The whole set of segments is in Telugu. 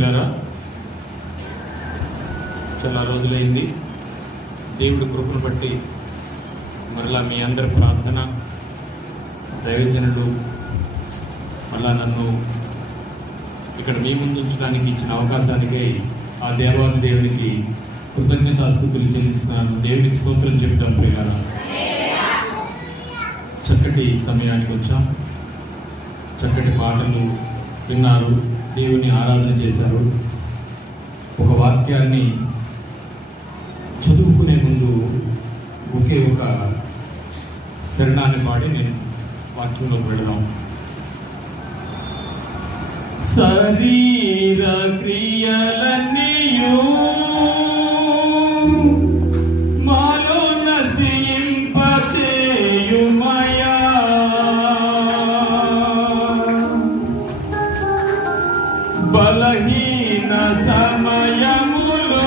ప్రియులారా, చాలా రోజులైంది. దేవుడి కృపను బట్టి మరలా మీ అందరి ప్రార్థన, దైవజనులు మళ్ళా నన్ను ఇక్కడ మీ ముందు ఉంచడానికి ఇచ్చిన అవకాశానికై ఆ దేవాది దేవునికి కృతజ్ఞతాస్తుతులు చెల్లిస్తున్నాను. దేవునికి స్తోత్రం చెప్తాం ప్రియులారా. చక్కటి సమయానికి వచ్చాం. చక్కటి పాటలు విన్నారు, దేవుని ఆరాధన చేశారు. ఒక వాక్యాన్ని చదువుకునే ముందు ఒకే ఒక శరణాన్ని పాడి నేను వాక్యంలోకి వెళదాం. శరీర క్రియలన్నీయు మాలో నశింపచేయుమయా, బలహీన సమయములో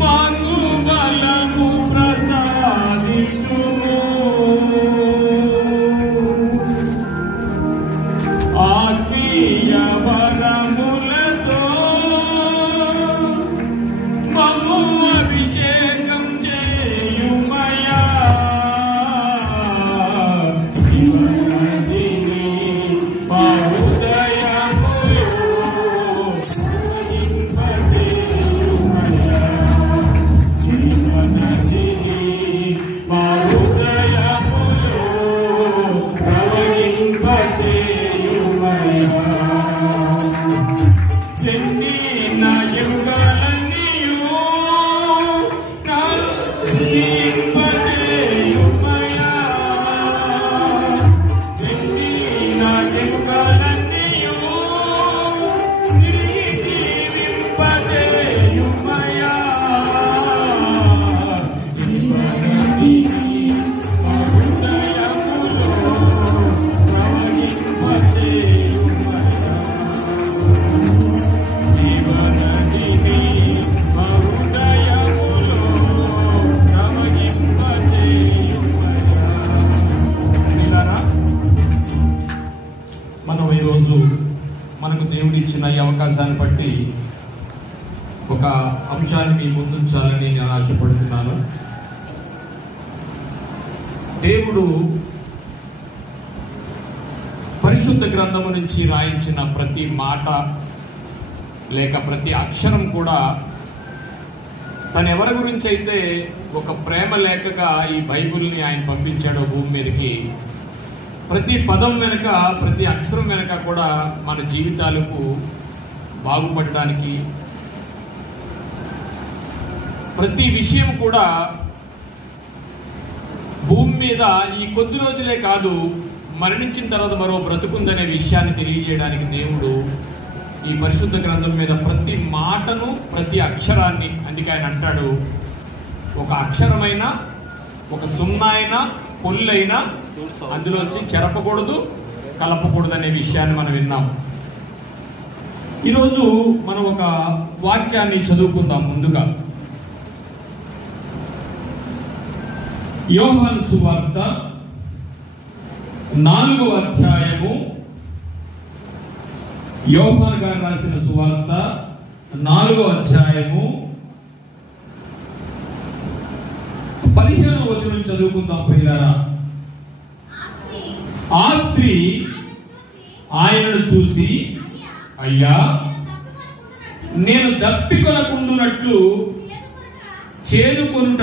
మాకు బలము ప్రసాదించుము. ఆత్మీయ వరములతో మమ్ము అభిషేకం చేయుమయా, మనకు దేవుడు ఇచ్చిన ఈ అవకాశాన్ని బట్టి ఒక అంశాన్ని మీ ముందుంచాలని నేను ఆశపడుతున్నాను. దేవుడు పరిశుద్ధ గ్రంథము నుంచి రాయించిన ప్రతి మాట లేక ప్రతి అక్షరం కూడా తను ఎవరి గురించి అయితే ఒక ప్రేమ లేఖగా ఈ బైబిల్ని ఆయన పంపించాడో భూమి మీదకి, ప్రతి పదం వెనుక, ప్రతి అక్షరం వెనుక కూడా మన జీవితాలకు బాగుపడడానికి, ప్రతి విషయం కూడా భూమి మీద ఈ కొద్ది రోజులే కాదు, మరణించిన తర్వాత మరో బ్రతుకుందనే విషయాన్ని తెలియజేయడానికి దేవుడు ఈ పరిశుద్ధ గ్రంథం మీద ప్రతి మాటను, ప్రతి అక్షరాన్ని, అందుకే ఆయన అంటాడు, ఒక అక్షరమైనా, ఒక సున్నా అయినా, పొల్లైనా అందులోంచి చెరపకూడదు, కలపకూడదు అనే విషయాన్ని మనం విన్నాం. ఈరోజు మనం ఒక వాక్యాన్ని చదువుకుందాం. ముందుగా యోహాను సువార్త 4వ అధ్యాయము, యోహాను గారు రాసిన సువార్త 4వ అధ్యాయము 15వ వచనం చదువుకుందాం ప్రియులారా. ఆ స్త్రీ ఆయనను చూసి, అయ్యా, నేను దప్పికొనకుండునట్లు చేదుకొనుట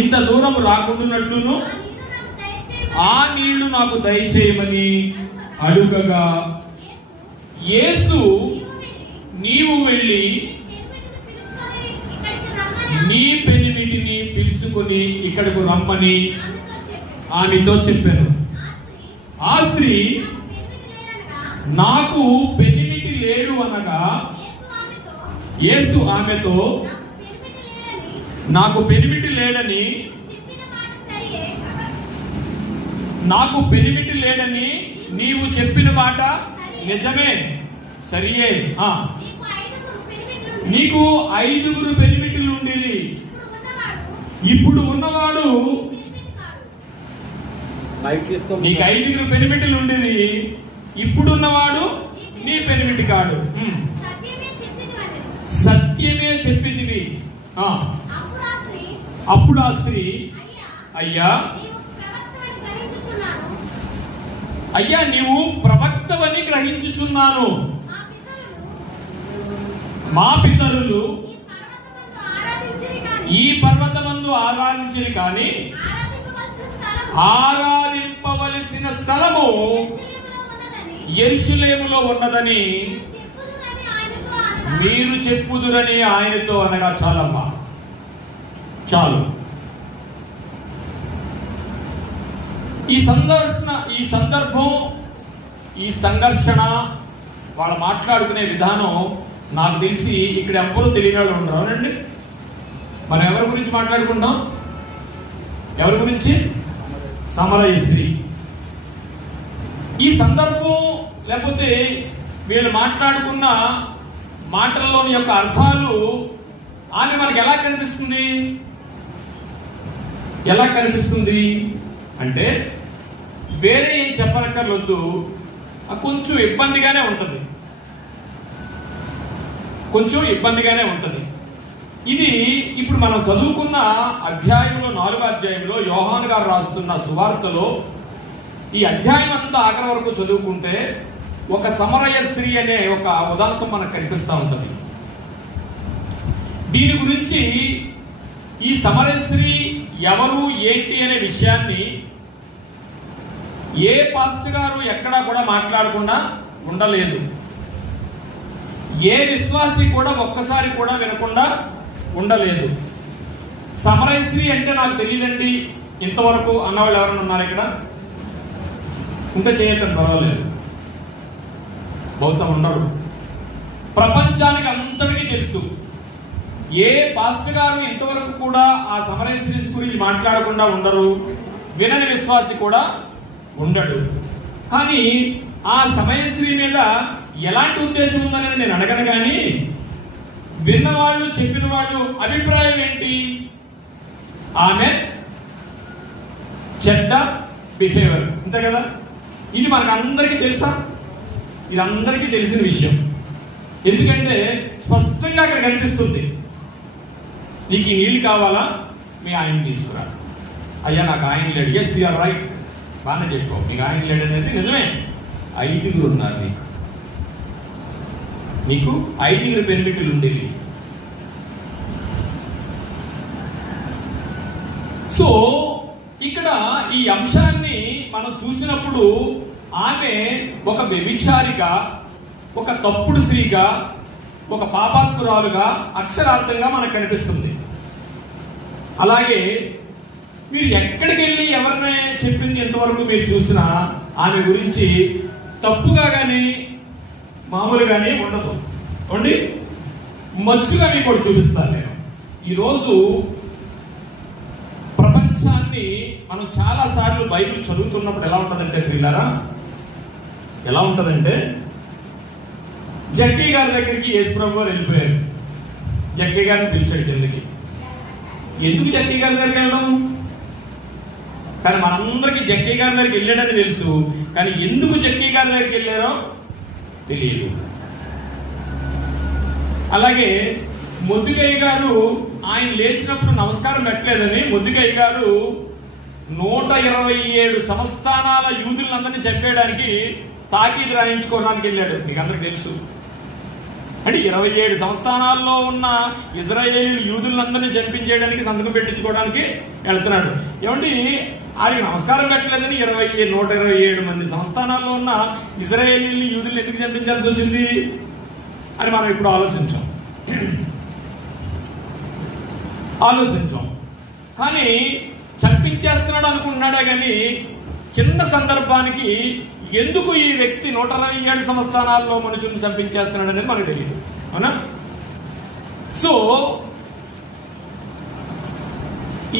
ఇంత దూరం రాకుండునట్లును ఆ నీళ్లు నాకు దయచేయమని అడుగగా, యేసు, నీవు వెళ్ళి నీ పెనిమిటిని పిలుచుకొని ఇక్కడకు రమ్మని ఆమెతో చెప్పాను. ఆ స్త్రీ, నాకు పెనిమిటి లేడు అనగా, యేసు ఆమెతో, నాకు పెనిమిటి లేడని నీవు చెప్పిన మాట నిజమే, సరియే. నీకు 5 పెనిమిటిలు ఉండేది, ఇప్పుడు ఉన్నవాడు నీకు 5 పెనిమిటిలు ఉండేది, ఇప్పుడున్నవాడు నీ పెనిమిటి కాడు. సత్యమే చెప్పిదివి. అప్పుడు ఆ స్త్రీ, అయ్యా నీవు ప్రవక్తవని గ్రహించుచున్నాను. మా పితరులు ఈ పర్వతమందు ఆరాధించిరి, కానీ ఆరాధింపవలసిన స్థలము యెరూషలేములో ఉన్నదని మీరు చెప్పుదురని ఆయనతో అనగా, చాలమ్మా చాలు. ఈ సందర్భం, ఈ సంఘర్షణ, వాళ్ళు మాట్లాడుకునే విధానం నాకు తెలిసి ఇక్కడ ఎవ్వరూ తెలియని వాళ్ళు ఉండరు. అవునండి? మనం ఎవరి గురించి మాట్లాడుకుంటాం? ఎవరి గురించి? సమరయ స్త్రీ. ఈ సందర్భం లేకపోతే వీళ్ళు మాట్లాడుకున్న మాటల్లోని యొక్క అర్థాలు ఆమె మనకు ఎలా కనిపిస్తుంది? ఎలా కనిపిస్తుంది అంటే వేరే ఏం చెప్పనక్కర్లొద్దు, కొంచెం ఇబ్బందిగానే ఉంటుంది. కొంచెం ఇబ్బందిగానే ఉంటుంది. ఇది ఇప్పుడు మనం చదువుకున్న అధ్యాయంలో 4వ అధ్యాయంలో యోహాను గారు రాస్తున్న సువార్తలో ఈ అధ్యాయం అంతా ఆఖరి వరకు చదువుకుంటే ఒక సమరయ స్త్రీ అనే ఒక ఉదాంతం మనకు కనిపిస్తూ ఉంటుంది. దీని గురించి ఈ సమరయ స్త్రీ ఎవరు ఏంటి అనే విషయాన్ని ఏ పాస్టర్ గారు ఎక్కడా కూడా మాట్లాడకుండా ఉండలేదు. ఏ విశ్వాసి కూడా ఒక్కసారి కూడా వినకుండా ఉండలేదు. సమరయ స్త్రీ అంటే నాకు తెలియదండి ఇంతవరకు అన్నవాళ్ళు ఎవరైనా ఉన్నారు ఇక్కడ? ఇంకా చేయటం పర్వాలేదు, బహుశా ఉండరు. ప్రపంచానికి అంతటికీ తెలుసు. ఏ పాస్టర్ గారు ఇంతవరకు కూడా ఆ సమరయ స్త్రీ గురించి మాట్లాడకుండా ఉండరు, వినని విశ్వాసి కూడా ఉండడు. కానీ ఆ సమరయ స్త్రీ మీద ఎలాంటి ఉద్దేశం ఉందనేది నేను అడగను. కానీ విన్నవాళ్ళు, చెప్పిన వాళ్ళు అభిప్రాయం ఏంటి? ఆమె చెడ్డ బిహేవియర్, అంతే కదా? ఇది మనకు అందరికీ తెలుసా? ఇది అందరికీ తెలిసిన విషయం. ఎందుకంటే స్పష్టంగా అక్కడ కనిపిస్తుంది. నీకు ఈ నీళ్ళు కావాలా? మీ ఆయన తీసుకురా. అయ్యా నాకు ఆయన లేడు. ఎస్ యు ఆర్ రైట్, బాగానే చెప్పు. మీకు ఆయన లేడు అనేది నిజమే. 5 ఉన్నారు నీకు 5 బెనిఫిట్లు ఉండేవి. సో ఇక్కడ ఈ అంశాన్ని మనం చూసినప్పుడు ఆమె ఒక వ్యభిచారిగా, ఒక తప్పుడు స్త్రీగా, ఒక పాపాత్మురాలుగా అక్షరార్థంగా మనకు కనిపిస్తుంది. అలాగే మీరు ఎక్కడికి వెళ్ళి ఎవరినే చెప్పింది ఎంతవరకు మీరు చూసినా ఆమె గురించి తప్పుగా కానీ మామూలుగానే ఉండదు. అండి, మచ్చుగా మీకు కూడా చూపిస్తాను నేను. ఈరోజు ప్రపంచాన్ని మనం చాలా సార్లు బైబిల్ చదువుతున్నప్పుడు ఎలా ఉంటుందంటే పిల్లరా, ఎలా ఉంటుందంటే జక్కీ గారి దగ్గరికి యేసుప్రభు గారు వెళ్ళిపోయారు. జక్కీ గారిని పిలిచాడు కిందకి. ఎందుకు జక్కీ గారి దగ్గరికి వెళ్ళడం? కానీ మనందరికీ జక్కీ గారి దగ్గరికి వెళ్ళాడని తెలుసు, కానీ ఎందుకు జక్కీ గారి దగ్గరికి వెళ్ళారో తెలియదు. అలాగే ముద్దుగయ్య గారు ఆయన లేచినప్పుడు నమస్కారం పెట్టలేదని ముద్దుగయ్య గారు 127 సంస్థానాల యూదులందరినీ చంపేయడానికి తాకీదు రాయించుకోవడానికి వెళ్ళాడు. మీకు అందరికి తెలుసు. అంటే 27 సంస్థానాల్లో ఉన్న ఇజ్రాయేలీలు యూదులందరినీ చంపించేయడానికి సంతకం పెట్టించుకోవడానికి వెళ్తున్నాడు. ఏమండి, ఆయనకి నమస్కారం పెట్టలేదని 127 మంది సంస్థానాల్లో ఉన్న ఇజ్రాయేలీలు యూదులను ఎందుకు చంపించాల్సి వచ్చింది అని మనం ఇప్పుడు ఆలోచించాం. కానీ చంపించేస్తున్నాడు అనుకుంటున్నాడే కానీ చిన్న సందర్భానికి ఎందుకు ఈ వ్యక్తి 127 సంస్థానాల్లో మనుషులను చంపించేస్తున్నాడు అనేది మనకు తెలియదు. అవునా? సో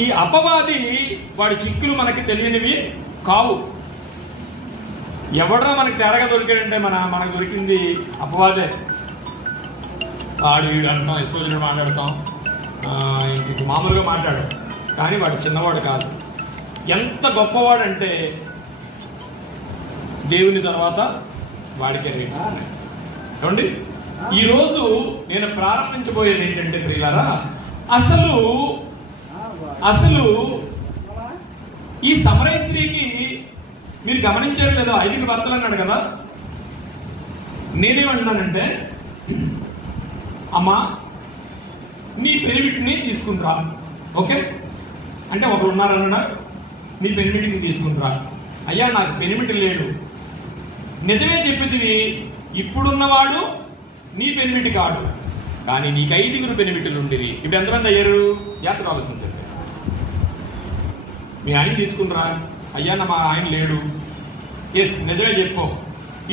ఈ అపవాది వాడి చిక్కులు మనకి తెలియనివి కావు. ఎవడో మనకి తెరగా దొరికాడంటే మనకు దొరికింది అపవాదే. ఆడు వీడు అంటాం, ఇష్టం మాట్లాడతాం, ఇంక మామూలుగా మాట్లాడు. కానీ వాడు చిన్నవాడు కాదు. ఎంత గొప్పవాడంటే దేవుని తర్వాత వాడికే రేట్స్ ఉన్నాయి. చూడండి, ఈరోజు నేను ప్రారంభించబోయేది ఏంటంటే ప్రియులారా, అసలు ఈ సమరయ స్త్రీకి మీరు గమనించారు లేదా, 5 భర్తలు అన్నాడు కదా. నేనేమంటున్నానంటే, అమ్మా నీ పెనిమిటిని తీసుకుంటురా. ఓకే అంటే ఒకరు ఉన్నారన్నా, నీ పెనిమిటిని తీసుకుంటురా. అయ్యా నాకు పెనిమిటి లేడు. నిజమే చెప్పేది, ఇప్పుడున్నవాడు నీ పెనిమిటి కాడు, కానీ నీకు 5 పెనిమిటిలు ఉండేవి. ఇప్పుడు ఎంతమంది అయ్యారు? జాగ్రత్తగా ఆలోచించండి. మీ ఆయన తీసుకుంటురా. అయ్యా మా ఆయన లేడు. ఎస్ నిజమే చెప్పు,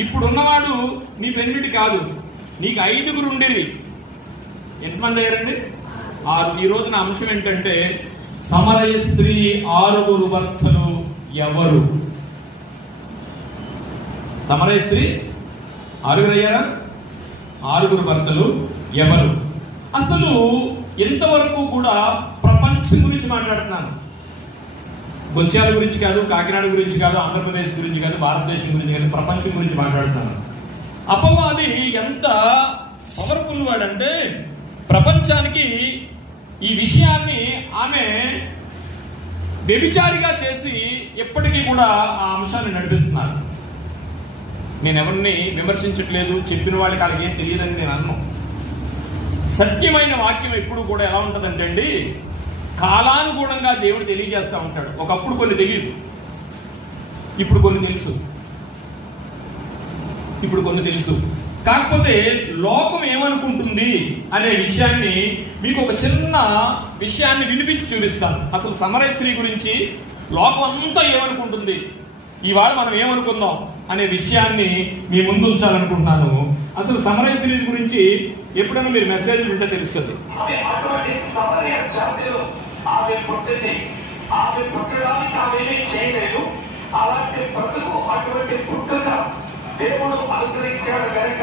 ఇప్పుడున్నవాడు నీ పెనిమిటి కాదు, నీకు 5 ఉండేవి. ఎంతమంది అయ్యారండి? 6. ఈ రోజున అంశం ఏంటంటే, సమరయ స్త్రీ 6 భర్తలు ఎవరు? సమరయ స్త్రీ 6 అయ్యారా? 6 భర్తలు ఎవరు? అసలు ఎంతవరకు కూడా ప్రపంచం గురించి మాట్లాడుతున్నాను. గొంచాల గురించి కాదు, కాకినాడ గురించి కాదు, ఆంధ్రప్రదేశ్ గురించి కాదు, భారతదేశం గురించి కాదు, ప్రపంచం గురించి మాట్లాడుతున్నాను. అపవాది ఎంత పవర్ఫుల్ వాడంటే, ప్రపంచానికి ఈ విషయాన్ని ఆమె వ్యభిచారిగా చేసి ఎప్పటికీ కూడా ఆ అంశాన్ని నడిపిస్తున్నారు. నేను ఎవరిని విమర్శించట్లేదు, చెప్పిన వాళ్ళకి వాళ్ళకి ఏం తెలియదని నేను అన్నాను. సత్యమైన వాక్యం ఎప్పుడు కూడా ఎలా ఉంటుందంటే అండి, కాలానుగుణంగా దేవుడు తెలియజేస్తూ ఉంటాడు. ఒకప్పుడు కొన్ని తెలియదు, ఇప్పుడు కొన్ని తెలుసు. కాకపోతే లోకం ఏమనుకుంటుంది అనే విషయాన్ని మీకు ఒక చిన్న విషయాన్ని వినిపించి చూపిస్తాను. అసలు సమరయ స్త్రీ గురించి లోకం అంతా ఏమనుకుంటుంది, ఇవాళ మనం ఏమనుకుందాం అనే విషయాన్ని మీ ముందు ఉంచాలనుకుంటున్నాను. అసలు సమరయ స్త్రీ గురించి ఎప్పుడైనా మీరు మెసేజ్ వింటే తెలుస్తుంది. ఆమె పుట్టింది, ఆమె పుట్టడానికి ఆమె చేయలేదు. అలాంటి బ్రతుకు, అటువంటి పుట్టుక దేవుడు అనుగ్రహించాడు కనుక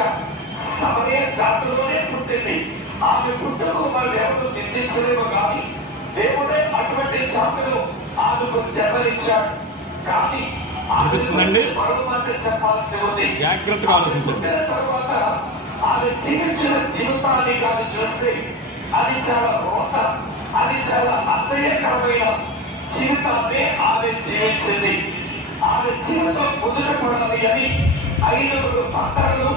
సమరయ జాతిలోనే పుట్టింది. ఆమె పుట్టుకు మరి ఎవరు నిందించలేము, కానీ దేవుడే అటువంటి జాతులు ఆమెకు జన్మనిచ్చాడు. కానీ చెప్పాల్సి ఉంది. జాగ్రత్తగా ఆలోచించండి. తర్వాత ఆమె జీవించిన జీవితాన్ని కానీ చూస్తే అది చాలా రోత, అది చాలా అసహ్యకరమైన జీవితాన్ని ఆమె జీవించింది. ఆమె జీవితం కుదురపడది అని 5 భర్తలు,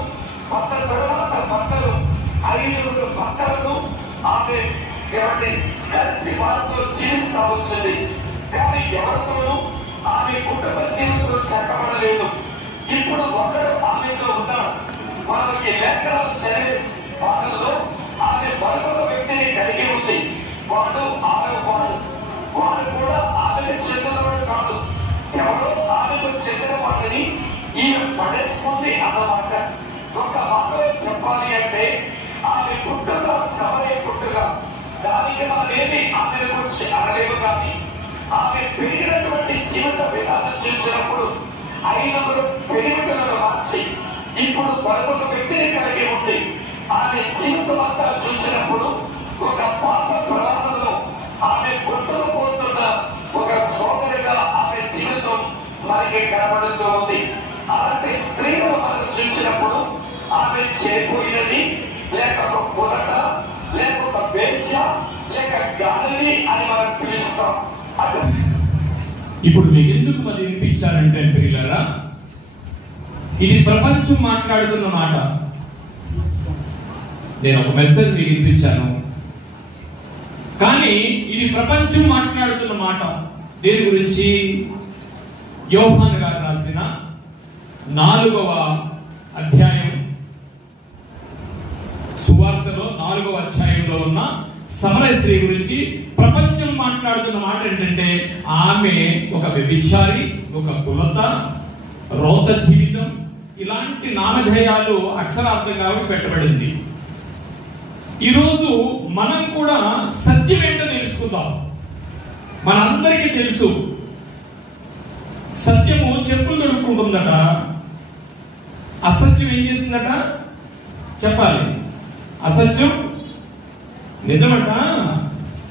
భర్త తర్వాత భర్తలు, 5 భర్తలను ఆమె కలిసి వారితో జీవిస్తూ వచ్చింది. కానీ ఎవరితోనూ ఆమె కుటుంబ జీవితం చెక్కబడలేదు. ఇప్పుడు ఒకరు ఆమెతో ఉన్నారు. వాళ్ళకి లేఖనాలు చదివే వాళ్ళలో ఆమె మరొక వ్యక్తిని కలిగి ఉంది. వాడు కూడా ఆమెకు చెందినవాడు కాదు, ఎవరో ఆమెకు చెందిన వాటిని ఈమె పడేసుకుంది అన్నమాట. ఒక మాటలో చెప్పాలి అంటే, ఆమె పుట్టుక సమరయ పుట్టుక, దానికి మనమేమి ఆమె గురించి అనలేము. కానీ ఆమె పెరిగినటువంటి జీవిత విధానం చూసినప్పుడు 5 పెరుగుదలను మార్చి ఇప్పుడు మరొక వ్యక్తిని కలిగి ఉంది. ఆమె జీవితం అంతా చూసినప్పుడు ఒక పాప ప్రాణంలో ఆమె గుర్తులు పోతున్న ఒక సోదరిగా ఆమె జీవితం మనకి కనబడుతూ ఉంది. అలాంటి స్త్రీలు మనం చూసినప్పుడు ఆమె చేపోయినది, లేక ఒక పులట, లేక ఒక వేశ్య, లేక గాలి అని మనం పిలుస్తాం. ఇప్పుడు మీకు ఎందుకు మరి వినిపించారంటే ప్రియులారా, ఇది ప్రపంచం మాట్లాడుతున్న మాట. నేను ఒక మెసేజ్ మీకు వినిపించాను, కానీ ఇది ప్రపంచం మాట్లాడుతున్న మాట. దేని గురించి? యోహాను గారు రాసిన 4వ అధ్యాయం, సువార్తలో 4వ అధ్యాయంలో ఉన్న సమరయ స్త్రీ గురించి ప్రపంచం మాట్లాడుతున్న మాట ఏంటంటే, ఆమె ఒక వ్యభిచారి, ఒక కులత, రోత జీవితం, ఇలాంటి నామధేయాలు అక్షరార్థంగా పెట్టబడింది. ఈరోజు మనం కూడా సత్యం ఏంటో తెలుసుకుందాం. మనందరికీ తెలుసు, సత్యము చెప్పులు తొడుక్కుంటుందట, అసత్యం ఏం చేస్తుందట చెప్పాలి. అసత్యం నిజమట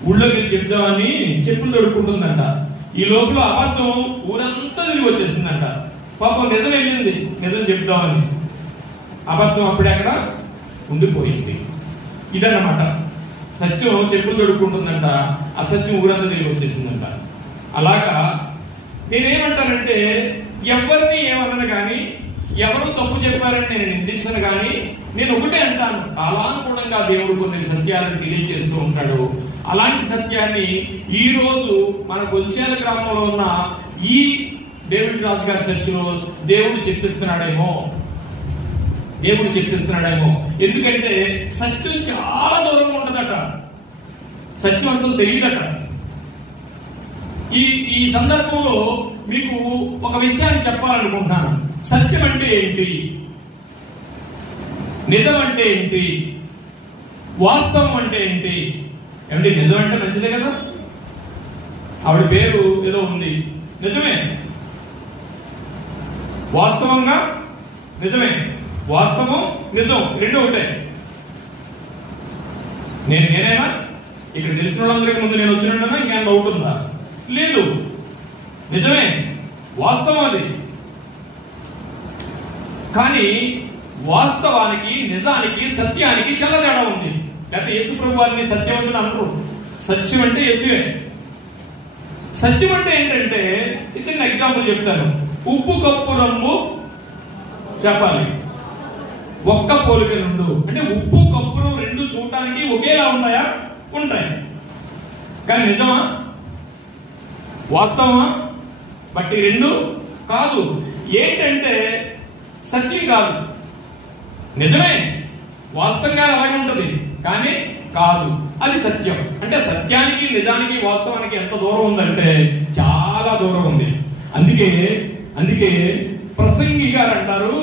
ఊళ్ళోకి వెళ్ళి చెప్దామని చెప్పులు తొడుక్కుంటుందంట. ఈ లోపల అబద్ధం ఊరంతా తిరిగి వచ్చేసిందంట. పాపం నిజం వెళ్ళింది నిజం చెప్దామని. అబద్ధం అప్పుడే అక్కడ ఉండిపోయింది. ఇదన్నమాట. సత్యం చెప్పులు దొడుకుంటుందంట, అసత్యం ఊరంతా తిరిగి వచ్చేసిందంట. అలాగా నేనేమంటానంటే, ఎవరిని ఏమన్నాను కానీ, ఎవరు తప్పు చెప్పారని నేను నిందించను కానీ, నేను ఒకటే అంటాను, కాలానుగుణంగా దేవుడు కొన్ని సత్యాలను తెలియజేస్తూ ఉంటాడు. అలాంటి సత్యాన్ని ఈ రోజు మన గొల్చేల గ్రామంలో ఉన్న ఈ డేవిడ్ రాజు గారి చర్చిలో దేవుడు చెప్పిస్తున్నాడేమో. ఎందుకంటే సత్యం చాలా దూరంగా ఉంటుందట, సత్యం అసలు తెలియదట. ఈ సందర్భంలో మీకు ఒక విషయాన్ని చెప్పాలనుకుంటున్నాను. సత్యం అంటే ఏంటి, నిజం అంటే ఏంటి, వాస్తవం అంటే ఏంటి? ఏమంటే నిజం అంటే మంచిదే కదా, ఆవిడ పేరు ఏదో ఉంది, నిజమే. వాస్తవంగా నిజమే, వాస్తవం నిజం రెండు ఒకటే. నేనేనా ఇక్కడ తెలిసిన వాళ్ళందరికీ ముందు నేను వచ్చినా ఇంకేం డౌట్ ఉందా? లేదు, నిజమే, వాస్తవం అది. కానీ వాస్తవానికి, నిజానికి, సత్యానికి చాలా తేడా ఉంది. లేకపోతే యేసు ప్రభు వారిని సత్యవంతులు అనరు. సత్యం అంటే యేసువే. సత్యం అంటే ఏంటంటే, చిన్న ఎగ్జాంపుల్ చెప్తాను. ఉప్పు కప్పు రంగు చెప్పాలి, ఒక్క పోలిక రెండు. అంటే ఉప్పు కప్పురం రెండు చూడటానికి ఒకేలా ఉంటాయా? ఉంటాయి. కానీ నిజమా, వాస్తవమా? బట్టి రెండు కాదు. ఏంటంటే సత్యం కాదు, నిజమే, వాస్తవంగా అలాగే ఉంటుంది కానీ కాదు, అది సత్యం. అంటే సత్యానికి, నిజానికి, వాస్తవానికి ఎంత దూరం ఉందంటే చాలా దూరం ఉంది. అందుకే ప్రసంగి గారు అంటారు,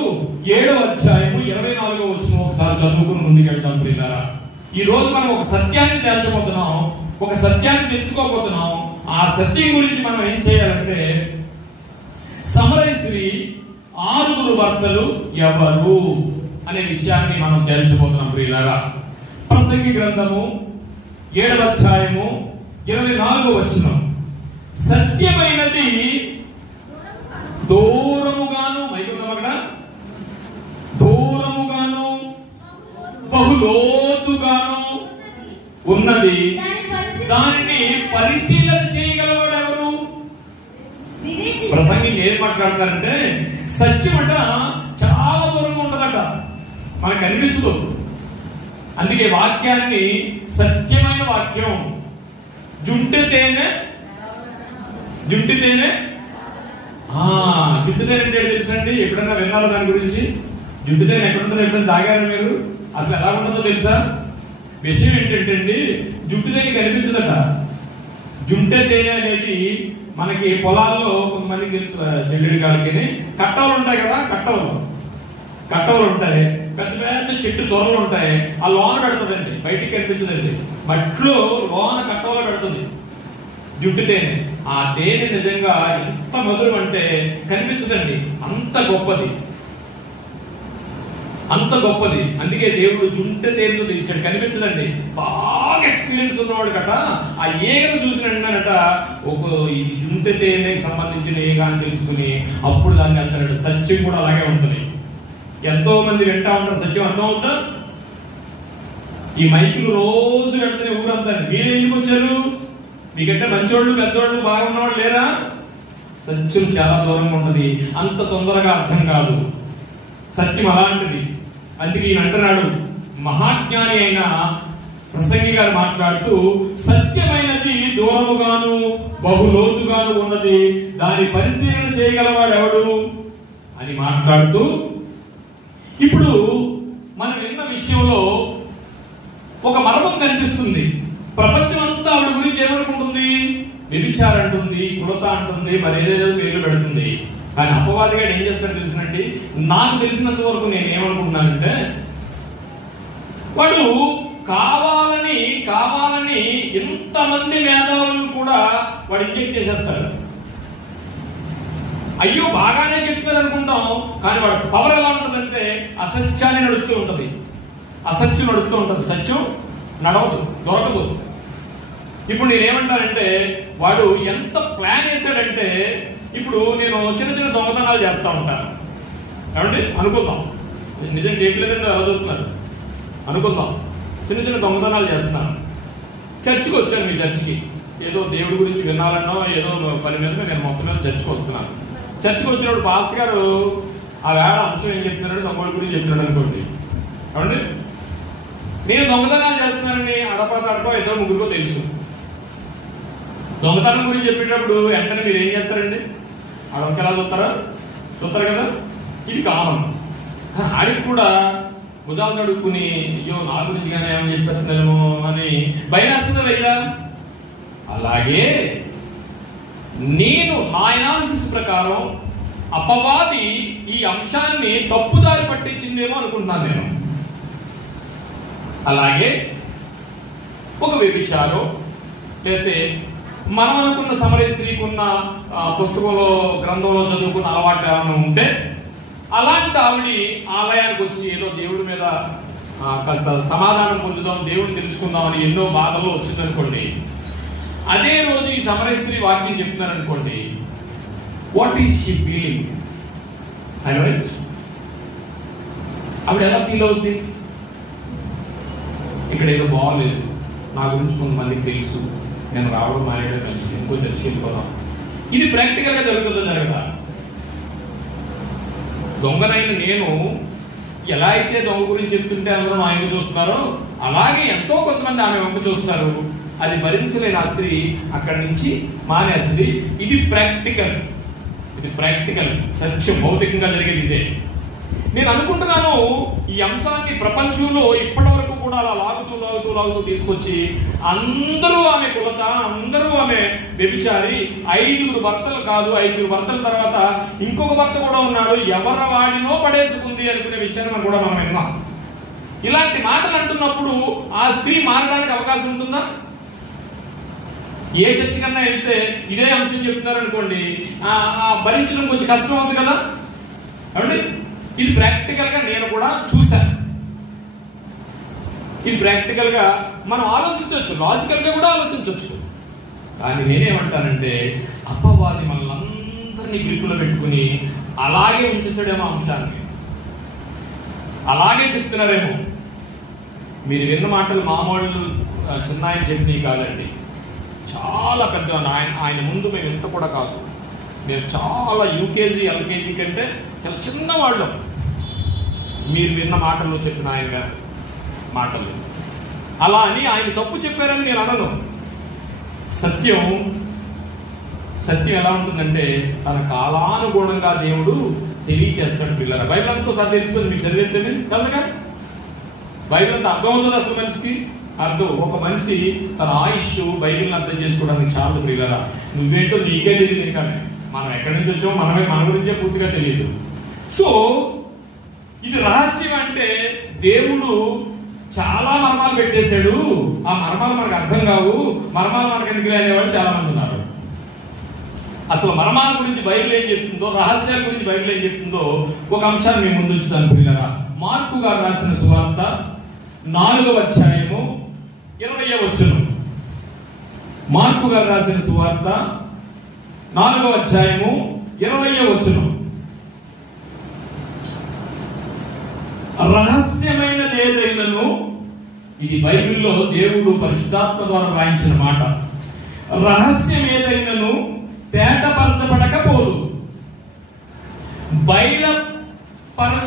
7వ అధ్యాయము 24వ వచనం ఒకసారి చదువుకుని ముందుకు వెళ్తాం ప్రియులారా. ఈ రోజు మనం ఒక సత్యాన్ని తేల్చబోతున్నాం, ఒక సత్యాన్ని తెలుసుకోబోతున్నాం. ఆ సత్యం గురించి మనం ఏం చేయాలంటే, సమరయశ్రీ 6 భర్తలు ఎవరు అనే విషయాన్ని మనం తేల్చబోతున్నాం ప్రియులారా. ప్రసంగి గ్రంథము 7వ అధ్యాయము 24వ వచనం, సత్యమైనది దూరముగాను, దూరముగాను బహులోతుగాను ఉన్నది, దానిని పరిశీలన చేయగలవాడు ఎవరు? ప్రసంగి ఏం మాట్లాడతారంటే, సత్యం అట చాలా దూరంగా ఉంటదట, మనకు అనిపించదు. అందుకే వాక్యాన్ని సత్యమైన వాక్యం, జుంటి తేనె అంటే తెలుసండి? ఎప్పుడన్నా విన్నారా దాని గురించి? జుట్టు తేనె ఎక్కడుంటుందో ఎప్పుడైనా తాగారా మీరు? అసలు ఎలా ఉంటుందో తెలుసా? విషయం ఏంటంటే అండి, జుట్టు తేనె కనిపించదట. జుంటె తేనె అనేది మనకి పొలాల్లో కొంతమందికి తెలుసు, చెల్లెడి కాళ్ళకి కట్టవలు ఉంటాయి కదా, కట్టవలు ఉంటాయి, పెద్ద పెద్ద చెట్టు తొరలు ఉంటాయి. ఆ లోన పెడుతుందండి, బయటికి కనిపించదండి. మట్లో లోన కట్టవలో పెడుతుంది జుట్టు తేనె. ఆ తేనె నిజంగా ఎంత మధురం అంటే కనిపించదండి, అంత గొప్పది. అందుకే దేవుడు జుంటె తేనెతో తీసాడు, కనిపించదండి. బాగా ఎక్స్పీరియన్స్ ఉన్నవాడు కట ఆ ఏగను చూసినట, ఇది జుంటె తేనెకి సంబంధించిన ఏగ అని తెలుసుకుని అప్పుడు దాన్ని అంటాడు. సత్యం కూడా అలాగే ఉంటుంది. ఎంతో మంది వింటా ఉంటారు, సత్యం అర్థం అవుతా. ఈ మైకులు రోజు వెళ్తే ఊరంతా, మీరు ఎందుకు వచ్చారు? మీకంటే మంచోళ్ళు, పెద్దోళ్ళు, బాగా ఉన్నవాళ్ళు లేరా? సత్యం చాలా దూరంగా ఉంటది, అంత తొందరగా అర్థం కాదు. సత్యం అలాంటిది. అందుకే ఈయన అంటున్నాడు, మహాజ్ఞాని అయిన ప్రసంగి గారు మాట్లాడుతూ, సత్యమైనది దూరముగాను బహులోతుగాను ఉన్నది, దాని పరిశీలన చేయగలవాడు ఎవడు అని మాట్లాడుతూ, ఇప్పుడు మనం విన్న విషయంలో ఒక మర్మం కనిపిస్తుంది. ప్రపంచం అంతా ఆవిడ గురించి ఏమనుకుంటుంది? వ్యభిచారం అంటుంది, కుడత అంటుంది, మరి ఏదేదో పేర్లు పెడుతుంది. కానీ అపవాదిగా ఏం చేస్తాడు తెలిసినండి, నాకు తెలిసినంత వరకు నేను ఏమనుకుంటున్నానంటే, వాడు కావాలని ఎంతమంది మేధావులను కూడా వాడు ఇంజెక్ట్ చేసేస్తాడు. అయ్యో బాగానే చెప్తారు అనుకుంటాం, కానీ వాడు పవర్ ఎలా ఉంటుందంటే అసత్యాన్ని నడుపుతూ ఉంటుంది, సత్యం నడవదు, దొరకదు. ఇప్పుడు నేనేమంటానంటే, వాడు ఎంత ప్లాన్ వేసాడంటే, ఇప్పుడు నేను చిన్న చిన్న దొంగతనాలు చేస్తా ఉంటాను ఏమండి అనుకుందాం. నిజం చేయట్లేదంటే అలా చూస్తున్నారు అనుకుందాం. చిన్న చిన్న దొంగతనాలు చేస్తున్నారు. చర్చికి వచ్చాను, మీ చర్చికి ఏదో దేవుడి గురించి వినాలన్నో ఏదో పని మీద నేను మొత్తం మీద చర్చికి వస్తున్నాను. చర్చికి వచ్చినప్పుడు పాస్టర్ గారు ఆ వేళ అంశం ఏం చెప్తున్నాడు, దొంగల గురించి చెప్తున్నాడు అనుకోండి. అవునండి, నేను దొంగతనాలు చేస్తున్నానని అడపో ఇద్దరు ముగ్గురికో తెలుసు. దొంగతనం గురించి చెప్పేటప్పుడు వెంటనే మీరు ఏం చేస్తారండి? అడొక్కలా చూస్తారు కదా, ఇది కామన్. కానీ ఆడికి కూడా భుజాలు నడుపుకుని అయ్యో నా గురించి కానీ ఏమని చెప్పేస్తున్నామో అని భయం వేస్తుందా లేదా? అలాగే నేను నా ఎనాలిసిస్ ప్రకారం అపవాది ఈ అంశాన్ని తప్పుదారి పట్టించిందేమో అనుకుంటున్నాను నేను. అలాగే ఒక వ్యభిచారం లేకపోతే మనం అనుకున్న సమరయ స్త్రీకి ఉన్న పుస్తకంలో గ్రంథంలో చదువుకున్న అలవాటు ఏమైనా ఉంటే అలాంటి ఆవిడ ఆలయానికి వచ్చి ఏదో దేవుడి మీద కాస్త సమాధానం పొందుదాం, దేవుడిని తెలుసుకుందామని ఎన్నో బాధల్లో వచ్చిందనుకోండి. అదే రోజు ఈ సమరయ స్త్రీ వాక్యం చెప్తున్నారనుకోండి, వాట్ ఈస్ షీ ఫీలింగ్? ఆవిడ ఎలా ఫీల్ అవుతుంది? ఇక్కడ ఏదో బాగోలేదు, నా గురించి కొంతమందికి తెలుసు, నేను రావడం మానేయడం కలిసి ఇంకో చర్చికి వెళ్ళిపోదాం. ఇది ప్రాక్టికల్ గా జరుగుతుందో జరగదా? దొంగనైన నేను ఎలా అయితే దొంగ గురించి చెప్తుంటే అందరూ నా ఇంటి చూస్తున్నారో అలాగే ఎంతో కొంతమంది ఆమె వంక చూస్తారు. అది భరించలేని ఆ స్త్రీ అక్కడి నుంచి మానేస్తుంది. ఇది ప్రాక్టికల్ సత్యం, భౌతికంగా జరిగేది ఇదే. నేను అనుకుంటున్నాను ఈ అంశాన్ని ప్రపంచంలో ఇప్పటి వరకు కూడా అలా లాగుతూ తీసుకొచ్చి అందరూ ఆమె కులత, అందరూ ఆమె వ్యభిచారి, 5 భర్తలు కాదు, 5 భర్తల తర్వాత ఇంకొక భర్త కూడా ఉన్నాడు, ఎవరి వాడినో పడేసుకుంది అనుకునే విషయాన్ని కూడా మనం విన్నాం. ఇలాంటి మాటలు అంటున్నప్పుడు ఆ స్త్రీ మారడానికి అవకాశం ఉంటుందా? ఏ చర్చ కన్నా వెళ్తే ఇదే అంశం చెప్తున్నారు అనుకోండి, భరించడం కొంచెం కష్టం అవుతుంది కదా. అంటే ఇది ప్రాక్టికల్ గా నేను కూడా చూశాను. ఇది ప్రాక్టికల్ గా మనం ఆలోచించవచ్చు, లాజికల్ గా కూడా ఆలోచించవచ్చు. కానీ నేనేమంటానంటే అపవాది మనల్ని అందరినీ గ్రిప్పులో పెట్టుకుని అలాగే ఉంచేసాడేమో అంశాన్ని, అలాగే చెప్తున్నారేమో. మీరు విన్న మాటలు మామూలు చిన్న ఆయన చెప్పినవి కాదండి, చాలా పెద్ద. ఆయన ముందు మేము ఎంత కూడా కాదు, నేను చాలా యూకేజీ ఎల్కేజీ కంటే చాలా చిన్నవాళ్ళం. మీరు విన్న మాటల్లో చెప్పిన ఆయన గారు మాటలు అలా అని ఆయన తప్పు చెప్పారని నేను అనను. సత్యం ఎలా ఉంటుందంటే తన కాలానుగుణంగా దేవుడు తెలియచేస్తాడు పిల్లల. బైబిల్ అంతా సార్ తెలుసుకొని మీకు చదివితే కదగా బైబిల్ అంతా అర్థమవుతుంది అసలు మనిషికి అర్థం. ఒక మనిషి తన ఆయుష్ బైబిల్ని అర్థం చేసుకోవడానికి చాలా పిల్లల. నువ్వేంటో నీకే తెలియదు, ఇంకా మనం ఎక్కడి నుంచి వచ్చామో మన గురించే పూర్తిగా తెలియదు. సో ఇది రహస్యం అంటే దేవుడు చాలా మర్మాలు పెట్టేశాడు, ఆ మర్మాలు మనకు అర్థం కావు, మర్మాలు మనకు ఎందుకు అనేవాళ్ళు చాలా మంది ఉన్నారు. అసలు మర్మాల గురించి బైబిల్ ఏం చెప్తుందో, రహస్యాల గురించి బైబిల్ ఏం చెప్తుందో ఒక అంశాన్ని మేము ముందు ఉంచుతాను పిల్లరా. మార్కు గారు రాసిన సువార్త 4వ అధ్యాయము 20వ వచనం. మార్కు గారు రాసిన సువార్త 4వ అధ్యాయము 20వ వచనం. రహస్యమైనది ఏదైనను, ఇది బైబిల్లో దేవుడు పరిశుద్ధాత్మ ద్వారా రాయించిన మాట, రహస్యం ఏదైనను తేటపరచబడకపోదు, బయలుపరచబడుటకే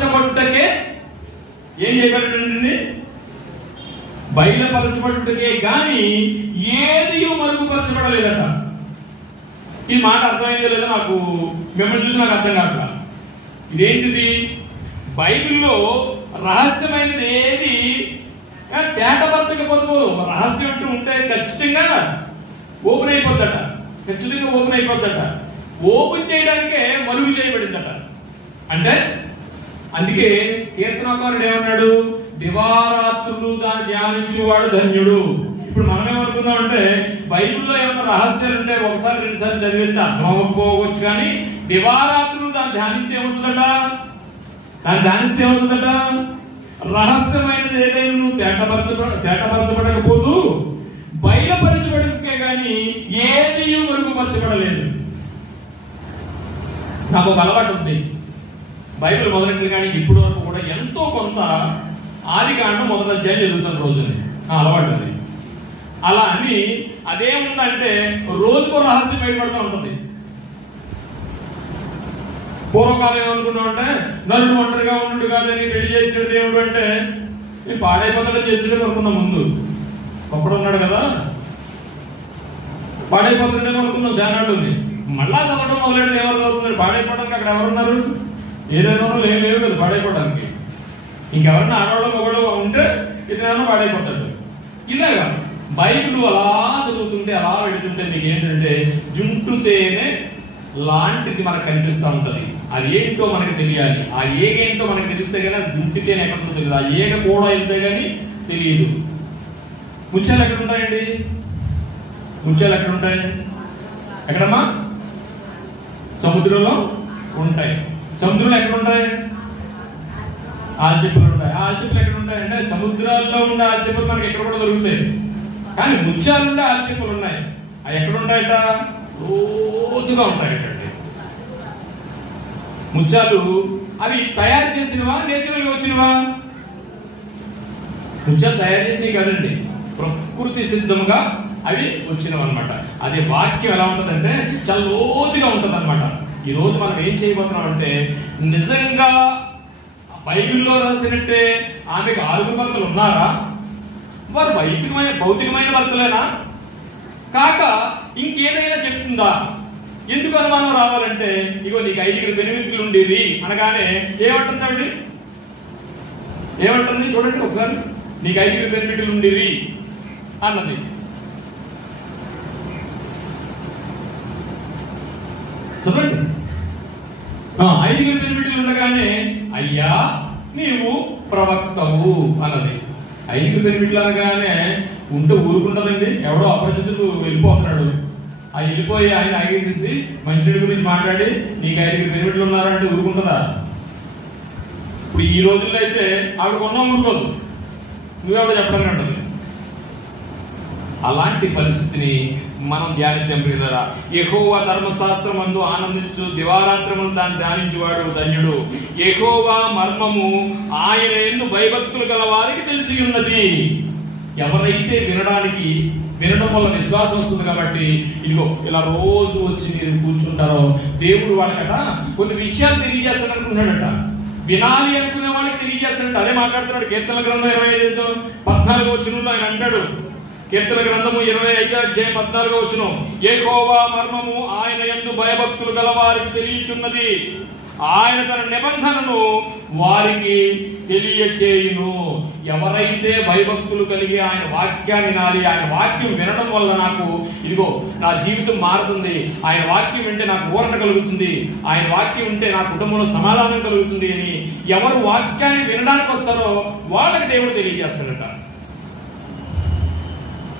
ఏం చేయబడింది? బయలుపరచబడుటకే గాని ఏది మరుగుపరచబడలేదట. ఈ మాట అర్థమైందో లేదో నాకు, మిమ్మల్ని చూసి నాకు అర్థం కాదు. ఇదేంటిది? బైబిల్లో రహస్యమైనది ఏది తేటపరచకపోతే, రహస్యం అంటూ ఉంటే ఖచ్చితంగా ఓపెన్ అయిపోద్దట, ఓపెన్ చేయడానికే మరుగు చేయబడిందట. అంటే అందుకే కీర్తనకారుడు ఏమన్నాడు? దివారాత్రులు దాన్ని ధ్యానించేవాడు ధన్యుడు. ఇప్పుడు మనం ఏమనుకుందాం అంటే బైబిల్లో ఏమైనా రహస్యాలు ఉంటే ఒకసారి 2 సార్లు చదివితే అర్థం అవ్వకపోవచ్చు, కానీ దివారాత్రులు దాన్ని ధ్యానిస్తే ఏమవుతుందట? రహస్యమైనది ఏదైనా నువ్వు తేటపరచబడకపోదు, బయలుపరచబడికే గాని ఏది మరుగుపరచబడలేదు. నాకు ఒక అలవాటు ఉంది, బైబిల్ మొదలెట్టు కానీ ఇప్పుడు వరకు కూడా ఎంతో కొంత ఆదికాండం మొదటి అధ్యాయం చదువుతాను రోజుని అలవాటు అది. అలా అని అదేముందంటే రోజుకో రహస్యం బయటపడుతూ ఉంటుంది. పూర్వకాలం ఏమనుకున్నామంటే నలుడు ఒంటరిగా ఉండు కాదని పెళ్లి చేసాడు దేవుడు అంటే పాడైపోతాడని చేసాడు అనుకున్నాం. ముందు ఒక్కడు ఉన్నాడు కదా, పాడైపోతుండే అనుకున్నాం చానాడు. మళ్ళా చదవడం మొదలెడితే ఎవరు చదువుతుంది? పాడైపోవడానికి అక్కడ ఎవరున్నారు? ఏదైనా లేవు కదా పాడైపోవడానికి. ఇంకెవరన్నా ఆడవాళ్ళు మొగడు ఉంటే ఇతను పాడైపోతాడు. ఇలాగా బైబిల్ అలా చదువుతుంటే అలా వెళుతుంటే నీకు ఏంటంటే జుంటు తేనె లాంటిది మనకు కనిపిస్తూ ఉంటది. అది ఏంటో మనకు తెలియాలి. ఆ ఏగేంటో మనకు తెలిస్తే కానీ అది జుంటు తేనె ఎక్కడ ఉందో తెలియదు. ఆ ఏగ కూడా వెళ్తే కానీ తెలియదు. ముత్యాలు ఎక్కడ ఉంటాయండి? ముత్యాలు ఎక్కడ ఉంటాయి? ఎక్కడమ్మా? సముద్రంలో ఉంటాయి. సముద్రంలో ఎక్కడ ఉంటాయి? ఆల్చిప్పలు ఉంటాయి. ఆల్చిప్పలు ఎక్కడ ఉంటాయి అంటే సముద్రాల్లో ఉండే ఆల్చిప్పలు మనకి ఎక్కడ కూడా దొరుకుతాయి. కానీ ముత్యాలు ఉండే ఆల్చిప్పలు ఉన్నాయి. అవి ఎక్కడ ఉంటాయట? లోతుగా ఉంటాయటండి. ముత్యాలు అవి తయారు చేసినవా నేచురల్ గా వచ్చినవా? ముత్యాలు తయారు చేసినవి కదండి, ప్రకృతి సిద్ధంగా అవి వచ్చినవి అనమాట. అదే వాక్యం ఎలా ఉంటుందంటే చాలా లోతుగా ఉంటుంది అనమాట. ఈ రోజు మనం ఏం చేయబోతున్నాం అంటే నిజంగా బైబిల్లో రాసినట్టే ఆమెకు 6 భర్తలు ఉన్నారా? వారు భౌతికమైన భర్తలేనా కాక ఇంకేదైనా చెప్తుందా? ఎందుకు అనుమానం రావాలంటే ఇగో నీకు 5 పెనిమిట్లు ఉండేవి అనగానే ఏమంటుందండి? ఏమంటుంది చూడండి ఒకసారి. నీకు 5 పెనిమిట్లు ఉండేవి అన్నది. చూడండి, 5 పెనిమిట్లు ఉండగానే అయ్యా నీవు ప్రవక్తవు అన్నది. 5 పెనిమిట్లు అనగానే ఉంటే ఊరుకుంటుందండి? ఎవడో అపరిచితుడు వెళ్ళిపోతున్నాడు. అది వెళ్ళిపోయి ఆయన ఆగేసేసి మంచినీడి గురించి మాట్లాడి నీకు 5 పెనిమిట్లు ఉన్నారంటే ఊరుకుంటుందా? ఇప్పుడు ఈ రోజుల్లో అయితే ఆవిడ కొన్నా ఊరుకోదు, నువ్వెవడో చెప్పడానికి ఉంటుంది. అలాంటి పరిస్థితిని మనం ధ్యానిద్దాం ప్రియులారా. యెహోవా ధర్మశాస్త్రమందు ఆనందించు దివారాత్రమును దాన్ని ధ్యానించువాడు ధన్యుడు. యెహోవా మర్మము ఆయన యందు భయభక్తులు గల వారికి తెలిసి ఉన్నది. ఎవరైతే వినడం వల్ల విశ్వాసం వస్తుంది కాబట్టి ఇదిగో ఇలా రోజు వచ్చి మీరు కూర్చుంటారో దేవుడు వాళ్ళకట కొన్ని విషయాలు తెలియజేస్తాడు అనుకున్నాడట. వినాలి అనుకునే వాళ్ళకి తెలియజేస్తాడట. అదే మాట్లాడుతున్నాడు కీర్తన గ్రంథం 25:14 వచనంలో ఆయన అంటాడు. కీర్తన గ్రంథము 25:14 యెహోవా మర్మము ఆయన యందు భయభక్తులు గల వారికి తెలియచున్నది. ఆయన తన నిబంధనను వారికి తెలియచేయును. ఎవరైతే భయభక్తులు కలిగి ఆయన వాక్యాన్ని వినాలి, ఆయన వాక్యం వినడం వల్ల నాకు ఇదిగో నా జీవితం మారుతుంది, ఆయన వాక్యం వింటే నాకు ఊరట కలుగుతుంది, ఆయన వాక్యం వింటే నా కుటుంబంలో సమాధానం కలుగుతుంది అని ఎవరు వాక్యాన్ని వినడానికి వస్తారో వాళ్ళకి దేవుడు తెలియజేస్తాడట.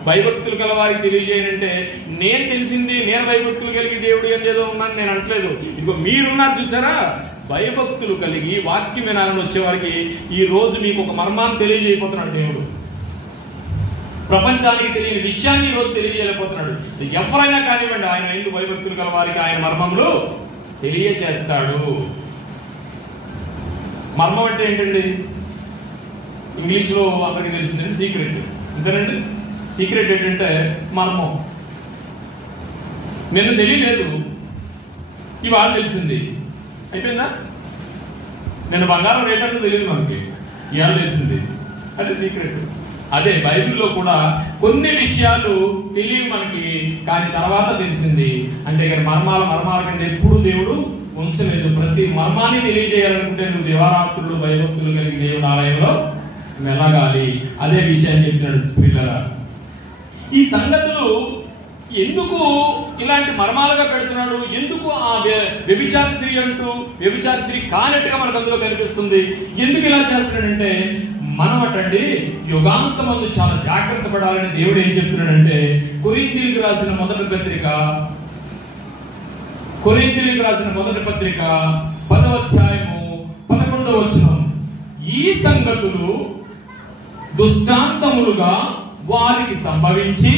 భయభక్తులు గల వారికి తెలియజేయనంటే నేను తెలిసింది నేను భయభక్తులు కలిగి దేవుడు ఏం ఏదో ఉన్నాను నేను అంటలేదు. ఇదిగో మీరున్నారు చూసారా, భయభక్తులు కలిగి వాక్యం వినాలని వచ్చేవారికి ఈ రోజు మీకు ఒక మర్మాన్ని తెలియజేయబోతున్నాడు దేవుడు. ప్రపంచానికి తెలియని విషయాన్ని ఈ రోజు తెలియజేయలేకపోతున్నాడు. ఎవరైనా కానివ్వండి ఆయన ఎందుకు భయభక్తులు గల వారికి ఆయన మర్మములు తెలియచేస్తాడు. మర్మం అంటే ఏంటండి? ఇంగ్లీష్ లో అందరికి తెలిసిందండి సీక్రెట్. అంతేనండి, సీక్రెట్ ఏంటంటే మర్మం. నిన్ను తెలియలేదు, ఇవాళ తెలిసింది, అయిపోయిందా? నిన్న బంగారం రేట్ అంటే తెలియదు మనకి, ఇవాళ తెలిసింది, అదే సీక్రెట్. అదే బైబిల్లో కూడా కొన్ని విషయాలు తెలియదు మనకి, కానీ తర్వాత తెలిసింది. అంటే మర్మాల కంటే ఎప్పుడు దేవుడు ఉంచలేదు. ప్రతి మర్మాన్ని తెలియజేయాలనుకుంటే నువ్వు దివారాత్రులు భయభక్తులు కలిగి దేవుడు ఆలయంలో మెలగాలి. అదే విషయాన్ని చెప్పినాడు పిల్లల. ఈ సంగతులు ఎందుకు ఇలాంటి మర్మాలుగా పెడుతున్నాడు? ఎందుకు ఆ వ్యభిచార స్త్రీ అంటూ వ్యభిచార స్త్రీ కానట్టుగా మనకు అందులో కనిపిస్తుంది? ఎందుకు ఇలా చేస్తున్నాడంటే మనం అటండి యుగాంతమందు చాలా జాగ్రత్త పడాలని దేవుడు ఏం చెప్తున్నాడంటే కొరింథీయులకు రాసిన మొదటి పత్రిక 10వ అధ్యాయము 11వ వచనం, ఈ సంగతులు దృష్టాంతములుగా వారికి సంభవించి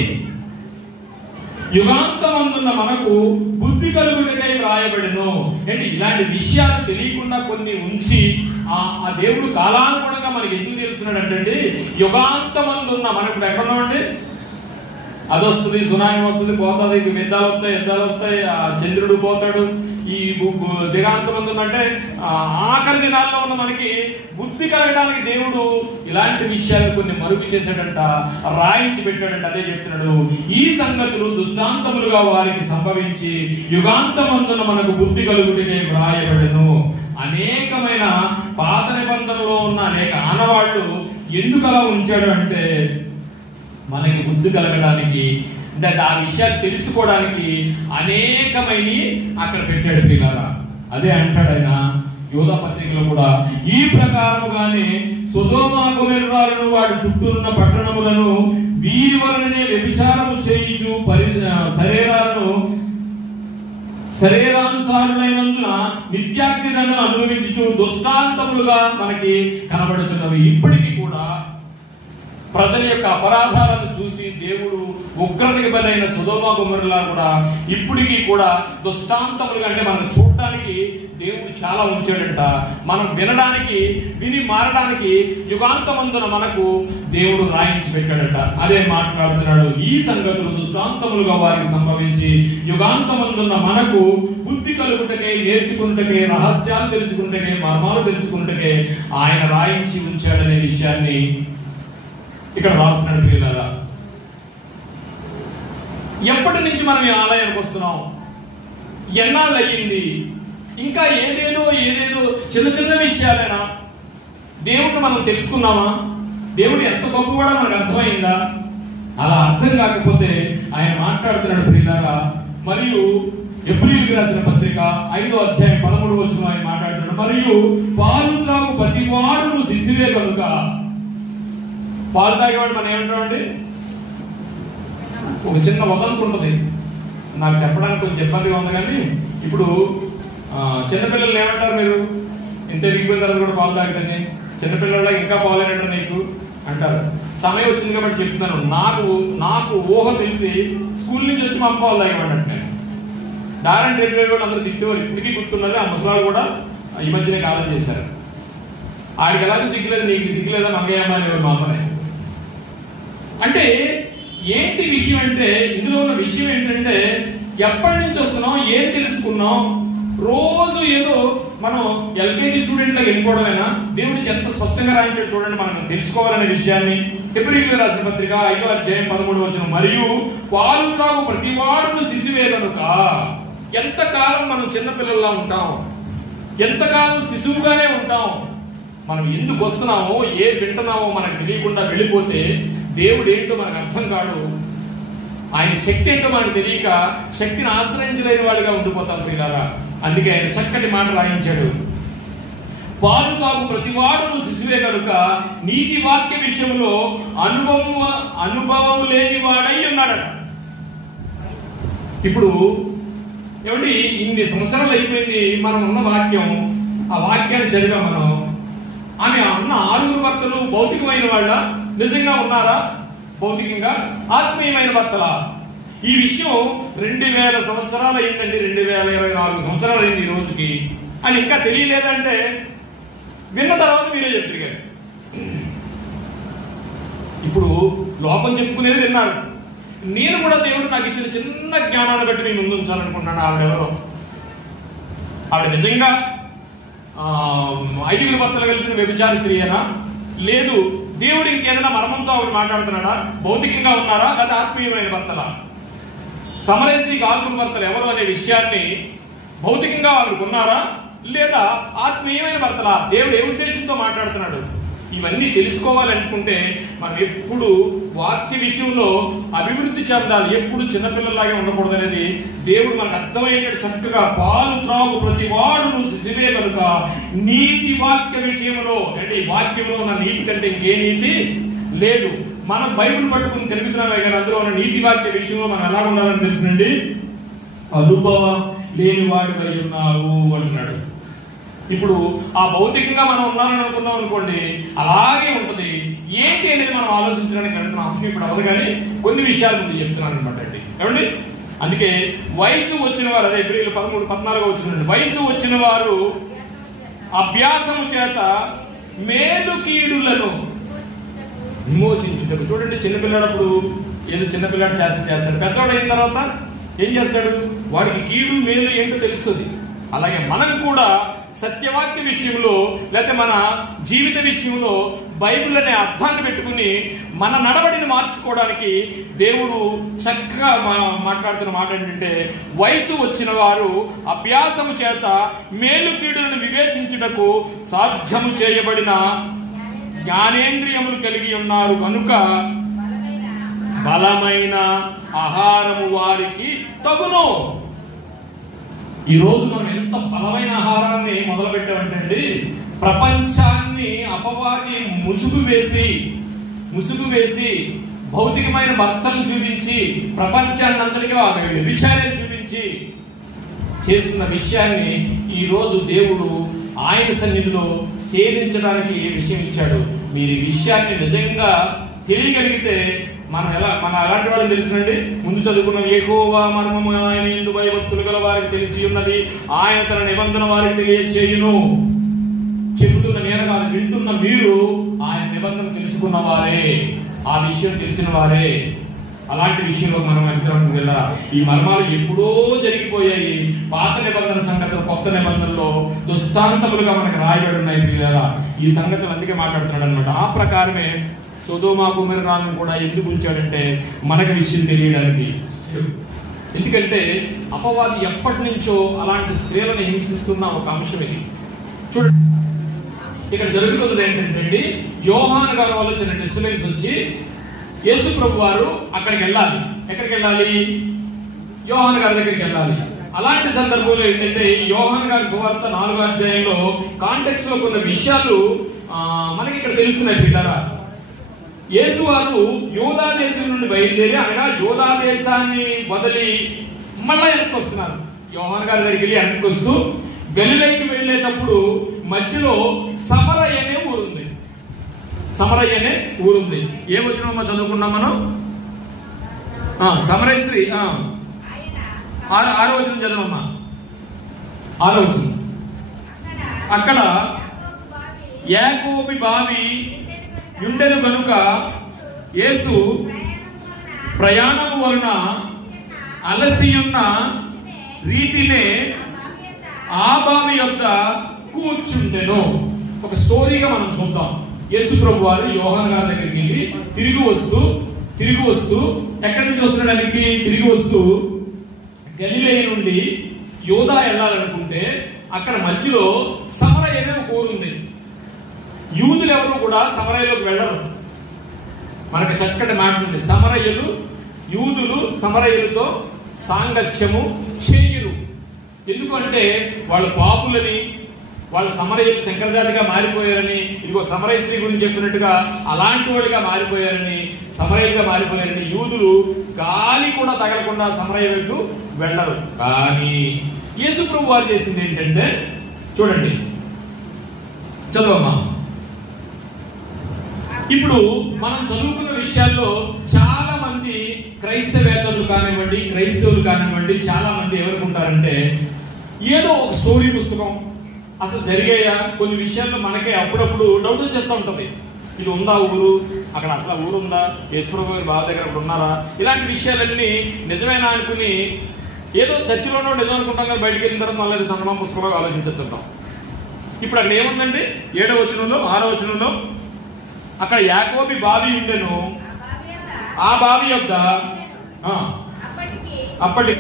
యుగాంతమందున్న మనకు బుద్ధి కలుగుటకై వ్రాయబడెను. ఏంటి ఇలాంటి విషయాలు తెలియకుండా కొన్ని ఉంచి ఆ దేవుడు కాలానుగుణంగా మనకి ఎందుకు తెలుస్తున్నాడు అంటే, యుగాంతమందున్న మనకు ఎక్కడున్నామండి, అది వస్తుంది, సునామీ వస్తుంది, పోతుంది, యుద్ధాలు వస్తాయి, చంద్రుడు పోతాడు, ఈ దిగాంతం ఉందంటే ఆఖరి దినాల్లో ఉన్న మనకి బుద్ధి కలగడానికి దేవుడు ఇలాంటి విషయాలు కొన్ని మరుగు చేశాడంట, రాయించి పెట్టాడంట. అదే చెప్తున్నాడు, ఈ సంగతులు దృష్టాంతములుగా వారికి సంభవించి యుగాంతమందున మనకు బుద్ధి కలుగుటకే వ్రాయబడెను. అనేకమైన పాత నిబంధనలో ఉన్న అనేక ఆనవాళ్లు ఎందుకు అలా ఉంచాడు అంటే, మనకి బుద్ధి కలగడానికి, అంటే ఆ విషయాలు తెలుసుకోవడానికి అనేకమైన అక్కడ పెట్టాడు పిల్లరా. అదే అంటాడు ఆయన యోధా పత్రికలో కూడా, ఈ ప్రకారముగానే సొదొమ గొమొర్రాలను వాటి చుట్టూ ఉన్న పట్టణములను వీరి వలననే వ్యభిచారము చేయించు శరీరానుసారులైనందున నిత్యాగ్ని దండన అనుభవించు దుష్టాంతములుగా మనకి కనబడుతున్నవి. ఇప్పటికీ కూడా ప్రజల యొక్క అపరాధాలను చూసి దేవుడు ఉగ్రతకి బలైన సొదొమ గొమొర్రా కూడా ఇప్పటికీ కూడా దుష్టాంతములుగా, అంటే మనం చూడటానికి దేవుడు చాలా ఉంచాడంట, మనం విని మారడానికి యుగాంతమందున మనకు దేవుడు రాయించి పెట్టాడట. అదే మాట్లాడుతున్నాడు, ఈ సంగతులు దృష్టాంతములుగా వారికి సంభవించి యుగాంతమందున్న మనకు బుద్ధి కలుగుటకే, నేర్చుకుంటకే, రహస్యాలు తెలుసుకుంటకే, మర్మాలు తెలుసుకుంటకే ఆయన రాయించి ఉంచాడనే విషయాన్ని ఇక్కడ రాస్తున్నాడు. పిల్లరా, ఎప్పటి నుంచి మనం ఈ ఆలయానికి వస్తున్నాం, ఎన్నాళ్ళు అయ్యింది, ఇంకా ఏదేదో చిన్న చిన్న విషయాలైనా దేవుడిని మనం తెలుసుకున్నామా, దేవుడు ఎంత గొప్ప కూడా మనకు అర్థమైందా? అలా అర్థం కాకపోతే ఆయన మాట్లాడుతున్నాడు పిల్లరా. మరియు ఎబ్రీయులకు రాసిన పత్రిక 5వ అధ్యాయం 13వ వచనం ఆయన మాట్లాడుతున్నాడు, మరియు పాలు త్రాగు ప్రతివాడును శిశువే కనుక. పాలు తాగేవాడు మనం ఏమంటామండి, ఒక చిన్న వదంతి ఉంటుంది, నాకు చెప్పడానికి కొంచెం ఇబ్బందిగా ఉంది. కానీ ఇప్పుడు చిన్నపిల్లలు ఏమంటారు, మీరు ఇంత ఎదిగిపోయిన తర్వాత కూడా పాలు తాగితే చిన్నపిల్లల ఇంకా పాలైనట్టు నీకు అంటారు. సమయం వచ్చింది కాబట్టి చెప్తున్నాను, నాకు ఊహ తెలిసి స్కూల్ నుంచి వచ్చి మా అమ్మ పాలు తాగేవాడు. నేను దారం డెలివరీ కూడా అందరూ తిట్టేవారు, ఇప్పటికీ గుర్తున్నది. ఆ ముసలాలు కూడా ఈ మధ్యనే కాలం చేశారు. ఆడికి ఎలాగో సిగ్గులేదు, నీకు సిగ్గులేదా మంగయ్యమ్మ అనేవారు మా అమ్మనే. అంటే ఏంటి విషయం అంటే, ఇందులో ఉన్న విషయం ఏంటంటే, ఎప్పటి నుంచి వస్తున్నాం, ఏం తెలుసుకున్నాం, రోజు ఏదో మనం ఎల్కేజీ స్టూడెంట్ లాగా వెళ్ళిపోవడమేనా? దేవుడు ఎంత స్పష్టంగా రాయించాడు చూడండి, మనం తెలుసుకోవాలనే విషయాన్ని. ఎబ్రీయులకు రాసిన పత్రిక 5వ అధ్యాయం 13వ వచనం, మరియు పాలు త్రాగు ప్రతివాడును శిశువే కనుక. ఎంతకాలం మనం చిన్నపిల్లల్లా ఉంటాం, ఎంతకాలం శిశువుగానే ఉంటాం. మనం ఎందుకు వస్తున్నామో, ఏ వింటున్నామో మనకు తెలియకుండా వెళ్ళిపోతే దేవుడు ఏంటో మనకు అర్థం కాడు, ఆయన శక్తి ఏంటో మనకు తెలియక శక్తిని ఆశ్రయించలేని వాడిగా ఉండిపోతాం ప్రియులారా. అందుకే ఆయన చక్కటి మాట రాయించాడు, పాలు తాగు ప్రతివాడును శిశువే కనుక నీతి వాక్య విషయంలో అనుభవం లేని వాడై ఉన్నాడట. ఇప్పుడు ఏమిటి, ఇన్ని సంవత్సరాలు అయిపోయింది మనం ఉన్న వాక్యం, ఆ వాక్యాన్ని చదివా మనం. ఆమె అన్న 6 భర్తలు భౌతికమైన వాళ్ళ, నిజంగా ఉన్నారా భౌతికంగా? ఆత్మీయమైన భర్తలా? ఈ విషయం 2000 సంవత్సరాలు అయిందండి, 2024 సంవత్సరాలు అయింది ఈ రోజుకి అని ఇంకా తెలియలేదంటే విన్న తర్వాత మీరే చెప్తారు. ఇప్పుడు లోపం చెప్పుకునేది విన్నారు. నేను కూడా దేవుడు నాకు ఇచ్చిన చిన్న జ్ఞానాన్ని బట్టి మీ ముందు ఉంచాలనుకుంటున్నాను. ఆవిడెవరో, ఆవిడ నిజంగా 5 భర్తలు కలిసిన వ్యభిచారి స్త్రీ అయినా, లేదు దేవుడు ఇంకేదైనా మర్మంతో ఆవిడ మాట్లాడుతున్నాడా, భౌతికంగా ఉన్నారా, లేదా ఆత్మీయమైన భర్తలా? సమరయ స్త్రీకి 6 భర్తలు ఎవరు అనే విషయాన్ని భౌతికంగా ఆవిడకు ఉన్నారా, లేదా ఆత్మీయమైన భర్తలా? దేవుడు ఏ ఉద్దేశంతో మాట్లాడుతున్నాడు? ఇవన్నీ తెలుసుకోవాలనుకుంటే మనం ఎప్పుడు వాక్య విషయంలో అభివృద్ధి చెందాలి, ఎప్పుడు చిన్నపిల్లలాగే ఉండకూడదు అనేది దేవుడు మనకు అర్థమయ్యేటట్టు చక్కగా, పాలు త్రాగు ప్రతి వాడును శిశువే కనుక నీతి వాక్య విషయంలో, అంటే ఈ వాక్యంలో ఉన్న నీతి కంటే ఇంకే నీతి లేదు. మనం బైబిల్ పట్టుకుని తిరుగుతున్నామే కానీ అందులో ఉన్న నీతి వాక్య విషయంలో మనం ఎలా ఉండాలని తెలుసునండి, అనుభవం లేని వాడిపై ఉన్నావు అంటున్నాడు. ఇప్పుడు ఆ భౌతికంగా మనం ఉన్నారని అనుకున్నాం అనుకోండి, అలాగే ఉంటుంది. ఏంటి అనేది మనం ఆలోచించడానికి వెళ్తున్నాం. ఇప్పుడు అవ్వదు కానీ కొన్ని విషయాల ముందు చెప్తున్నాను అనమాట అండి. ఏమండి, అందుకే వయసు వచ్చిన వారు, అదే ఏప్రిల్ 13, 14 వచ్చిన వయసు వచ్చిన వారు అభ్యాసము చేత మేలు కీడులను విమోచించుటకు. చూడండి, చిన్నపిల్లాడప్పుడు ఏదో చిన్నపిల్లాడు చేస్తాడు, పెద్దవాడు అయిన తర్వాత ఏం చేస్తాడు? వాడికి కీడు మేలు ఏంటో తెలుస్తుంది. అలాగే మనం కూడా సత్యవాక్య విషయంలో లేకపోతే మన జీవిత విషయంలో బైబిల్ అనే అర్థాన్ని పెట్టుకుని మన నడవడిని మార్చుకోవడానికి దేవుడు చక్కగా మాట్లాడుతున్న మాట ఏంటంటే, వయసు వచ్చిన వారు అభ్యాసము చేత మేలు కీడులను వివేచించుటకు సాధ్యము చేయబడిన జ్ఞానేంద్రియములు కలిగి ఉన్నారు కనుక బలమైన ఆహారము వారికి తగును. ఈ రోజు మనం ఎంత బలమైన ఆహారాన్ని మొదలు పెట్టామంటే, ప్రపంచాన్ని అపవాది ముసుగు వేసి భౌతికమైన భర్తలను చూపించి ప్రపంచాన్ని అంతటిగా విచారణ చూపించి చేస్తున్న విషయాన్ని ఈ రోజు దేవుడు ఆయన సన్నిధిలో సేవించడానికి ఏ విషయం ఇచ్చాడు. మీరు ఈ విషయాన్ని నిజంగా తెలియగలిగితే మన అలాంటి వాళ్ళని తెలుసునండి. ముందు చదువుకున్న యెహోవా మర్మము ఆయన యందు భయభక్తులు గల వారికి తెలిసి ఉన్నది, ఆయన తన నిబంధన వారికి తెలియచేయును. చెబుతున్న నేను కాదు, వింటున్న మీరు ఆయన నిబంధన తెలుసుకున్న వారే, ఆ విషయం తెలిసిన వారే. అలాంటి విషయంలో మనం ఎక్కడానికి వెళ్ళాలి. ఈ మర్మాలు ఎప్పుడో జరిగిపోయాయి. పాత నిబంధన సంగతులు కొత్త నిబంధనలో దుస్తాంతములుగా మనకు రాయబడి ఉన్నాయి పిల్లలా. ఈ సంగతులు అందుకే మాట్లాడుతున్నాడు అనమాట. ఆ ప్రకారమే సొదొమ గొమొర్రాను కూడా ఎందుకు ఉంచాడంటే మనకు విషయం తెలియడానికి. ఎందుకంటే అపవాది ఎప్పటి నుంచో అలాంటి స్త్రీలను హింసిస్తున్న ఒక అంశం ఇది. చూడండి, ఇక్కడ జరుగుతున్నది ఏంటంటే, యోహాను గారి వల్ల చిన్న డిస్టర్బెన్స్ వచ్చి యేసు ప్రభు వారు అక్కడికి వెళ్ళాలి. ఎక్కడికి వెళ్ళాలి? యోహాను గారి దగ్గరికి వెళ్ళాలి. అలాంటి సందర్భంలో ఏంటంటే, యోహాను గారి సువార్త 4వ అధ్యాయంలో కాంటెక్స్ట్ లో కొన్ని విషయాలు మనకి ఇక్కడ తెలుస్తున్నాయి పిల్లరా. యేసు వారు యూదా దేశం నుండి బయలుదేరి అనగా యూదా దేశాన్ని వదిలి మళ్ళా వెనక్కి వస్తున్నారు. యోహాను గారి దగ్గరికి వెళ్ళి వెనక్కి వస్తూ గలిలయకి వెళ్ళేటప్పుడు మధ్యలో సమరయ అనే ఊరుంది. సమరయ అనే ఊరుంది. ఏమొచ్చినా చదువుకున్నాం మనం. సమరయ శ్రీ 6వ వచనం చదవమ్మా. 6వ వచనం. అక్కడ యాకోబు బావి ఉండెను గనుక యేసు ప్రయాణము వలన అలసియున్న రీతినే ఆ బావి యొద్ద కూర్చుండెను. ఒక స్టోరీగా మనం చూద్దాం. యేసు ప్రభు వారు యోహాను గారి దగ్గరికి వెళ్ళి తిరిగి వస్తూ ఎక్కడి నుంచి వస్తున్నాడానికి తిరిగి వస్తూ గలిలయ నుండి యూదా వెళ్ళాలనుకుంటే అక్కడ మధ్యలో సమరయ అనే ఒక ఊరుంది. యూదులు ఎవరు కూడా సమరయలోకి వెళ్ళరు. మనకు చక్కటి మాట ఉంది. యూదులు సమరయులతో సాంగత్యము చేయరు. ఎందుకంటే వాళ్ళు పాపులని, వాళ్ళు సమరయులు శంకరజాతిగా మారిపోయారని, ఇదిగో సమరయ శ్రీ గురించి చెప్పినట్టుగా అలాంటి వాళ్ళుగా మారిపోయారని, సమరయులుగా మారిపోయారని యూదులు గాలి కూడా తగలకుండా సమరయులకు వెళ్ళరు. కానీ యేసు ప్రభు వారు చేసింది ఏంటంటే, చూడండి, చదవమ్మా. ఇప్పుడు మనం చదువుకున్న విషయాల్లో చాలా మంది క్రైస్తవేతరులు కానివ్వండి, క్రైస్తవులు కానివ్వండి, చాలా మంది ఎవరుకుంటారంటే ఏదో ఒక స్టోరీ పుస్తకం అసలు జరిగాయా కొన్ని విషయాల్లో మనకే అప్పుడప్పుడు డౌట్ వచ్చేస్తూ ఉంటుంది. ఇది ఉందా ఊరు, అక్కడ అసలు ఊరు ఉందా, యేసుప్రభు గారి బావ దగ్గర అక్కడ ఉన్నారా, ఇలాంటి విషయాలన్నీ నిజమేనా అనుకుని ఏదో చర్చిలోనో నిజం అనుకుంటాం కానీ బయటికి వెళ్ళిన తర్వాత మళ్ళీ సంగమం పుస్తకంలో ఆలోచించేస్తుంటాం. ఇప్పుడు అక్కడ ఏముందండి? 7వ వచనంలో 6వ వచనంలో అక్కడ యాకోబు బావి ఉండెను, ఆ బావి యొద్ద అప్పటి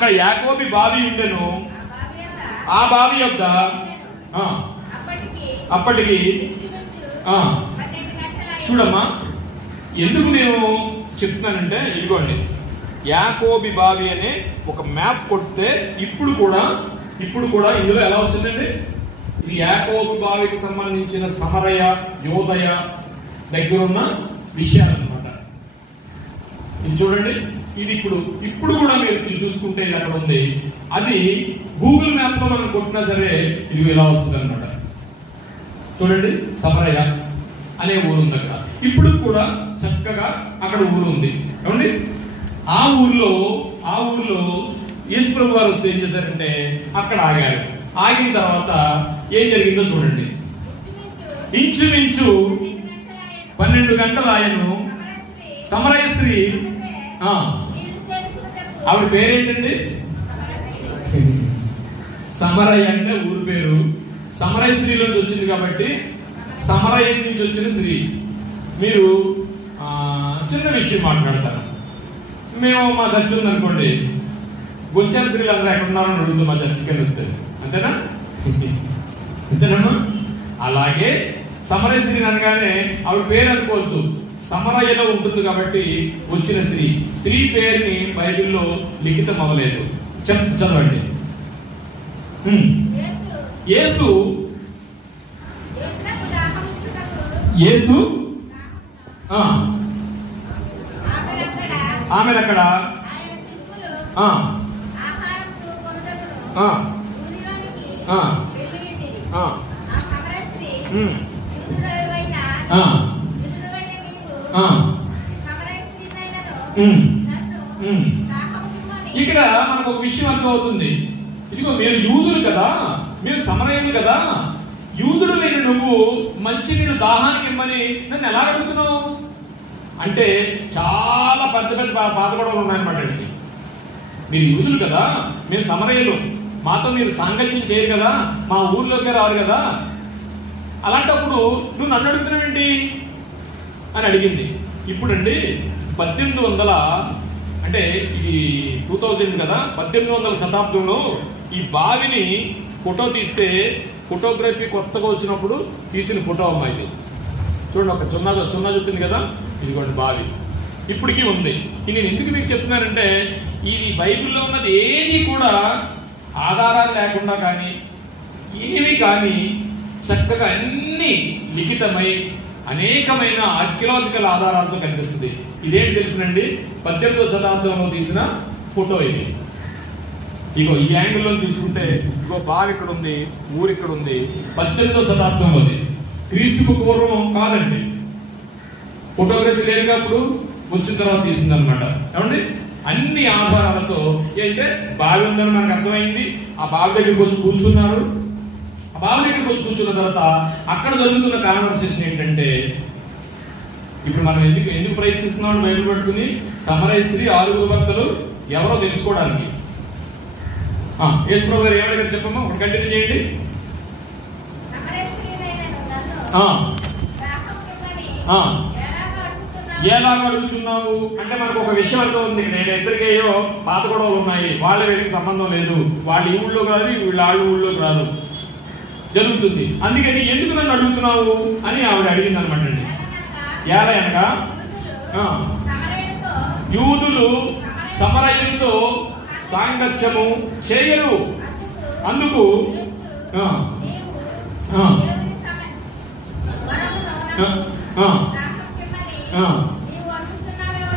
అక్కడ యాకోబు బావి ఉండెను. ఆ బావి యొక్క అప్పటికి చూడమ్మా, ఎందుకు నేను చెప్తున్నానంటే, ఇదిగోండి యాకోబు బావి అనే ఒక మ్యాప్ కొడితే ఇప్పుడు కూడా ఇందులో ఎలా వచ్చిందండి? ఇది యాకోబు బావికి సంబంధించిన సమరయ యోదయ దగ్గరున్న విషయాలన్నమాట. ఇది చూడండి, ఇది ఇప్పుడు కూడా మీరు చూసుకుంటే ఇది అక్కడ ఉంది. అది గూగుల్ మ్యాప్ లో మనం కొట్టినా సరే ఇది ఎలా వస్తుంది అనమాట. చూడండి, సమరయ అనే ఊరు ఉంది అక్కడ. ఇప్పుడు కూడా చక్కగా అక్కడ ఊరు ఉంది. ఏమండి, ఆ ఊర్లో యేసుప్రభు గారు వస్తే ఏం చేశారంటే అక్కడ ఆగారు. ఆగిన తర్వాత ఏం జరిగిందో చూడండి. ఇంచుమించు 12 గంటలు ఆయను సమరయ స్త్రీ, ఆవిడ పేరేంటండి? సమరయ అంటే ఊరు పేరు. సమరయ స్త్రీలోంచి వచ్చింది కాబట్టి సమరయ నుంచి వచ్చిన స్త్రీ. మీరు చిన్న విషయం మాట్లాడతారు. మేము మా చర్చ ఉందనుకోండి, గొంచాల స్త్రీలు అందరూ ఎక్కడ ఉన్నారని అడుగుతాం మా చర్చకి వెళ్తారు. అంతేనా? అంతేనమ్మా? అలాగే సమరయ స్త్రీ అనగానే ఆవిడ పేరు అనుకోవద్దు, సమరయలో ఉంటుంది కాబట్టి వచ్చిన స్త్రీ పేరుని బైబిల్లో లిఖితం అవ్వలేదు. చదవండి. యేసు ఆమెలక్కడ ఇక్కడ మనకు ఒక విషయం అర్థం అవుతుంది. ఇదిగో మీరు యూదులు కదా, మీరు సమరయులు కదా, యూదుడు అయిన నువ్వు మంచి నీళ్ళు దాహానికి ఇమ్మని నన్ను ఎలా అడుగుతున్నావు అంటే చాలా పెద్ద పెద్ద బాధపడవలు ఉన్నాయన్నమాట. మీరు యూదులు కదా, మేము సమరయులు, మాతో మీరు సాంగత్యం చేయరు కదా, మా ఊర్లోకి రారు కదా, అలాంటప్పుడు నువ్వు నన్ను అడుగుతున్నావేంటి అని అడిగింది. ఇప్పుడండి 1800 అంటే ఇది 2000 కదా, 1800 శతాబ్దంలో ఈ బావిని ఫోటో తీస్తే ఫోటోగ్రఫీ కొత్తగా వచ్చినప్పుడు తీసిన ఫోటో అమ్మా ఇది. చూడండి, ఒక చున్నా చూపింది కదా, ఇదిగోండి బావి ఇప్పటికీ ఉంది. ఇది నేను ఎందుకు మీకు చెప్తున్నానంటే, ఇది బైబిల్లో ఉన్నది ఏది కూడా ఆధారాలు లేకుండా కానీ ఏవి కానీ చక్కగా అన్ని లిఖితమై అనేకమైన ఆర్కియలాజికల్ ఆధారాలతో కనిపిస్తుంది. ఇదేంటి తెలుసునండి, 18వ శతాబ్దంలో తీసిన ఫోటో ఇది. ఇగో ఈ యాంగిల్లో తీసుకుంటే ఇగో బావి ఇక్కడ ఉంది, ఊరు ఇక్కడ ఉంది. 18వ శతాబ్దంలోది, క్రీస్తుకు పూర్వం కాదండి. ఫోటోగ్రఫీ లేదుగా అప్పుడు, వచ్చిన తర్వాత తీసింది అనమాట. ఏమండి, అన్ని ఆధారాలతో అయితే బావి ఉందని మనకు అర్థమైంది. ఆ బావి దగ్గరికి వచ్చి కూర్చున్నారు. ఆ బావి దగ్గరికి వచ్చి కూర్చున్న తర్వాత అక్కడ జరుగుతున్న కాన్వర్సేషన్ ఏంటంటే, ఇప్పుడు మనం ఎందుకు ప్రయత్నిస్తున్నాం బైబిల్ పట్టుకుని సమరయ స్త్రీ 6 భక్తులు ఎవరో తెలుసుకోవడానికి. యేసుప్రభు గారు ఏమడిగారు చెప్పమ్మా, ఒకటి కంటిన్యూ చేయండి. ఎలాగ అడుగుతున్నావు అంటే మనకు ఒక విషయం అర్థం ఉంది. నేను ఇద్దరికేయో పాత గొడవలు ఉన్నాయి, వాళ్ళ వీళ్ళకి సంబంధం లేదు, వాళ్ళు ఈ ఊళ్ళో కాదు, వీళ్ళ ఆళ్ళు ఊళ్ళోకి రాదు జరుగుతుంది. అందుకని ఎందుకు నన్ను అడుగుతున్నావు అని ఆవిడ అడిగింది అనమాట అండి. ఎలా అనగా యూదులు సమరయులతో సాంగత్యము చేయరు, అందుకు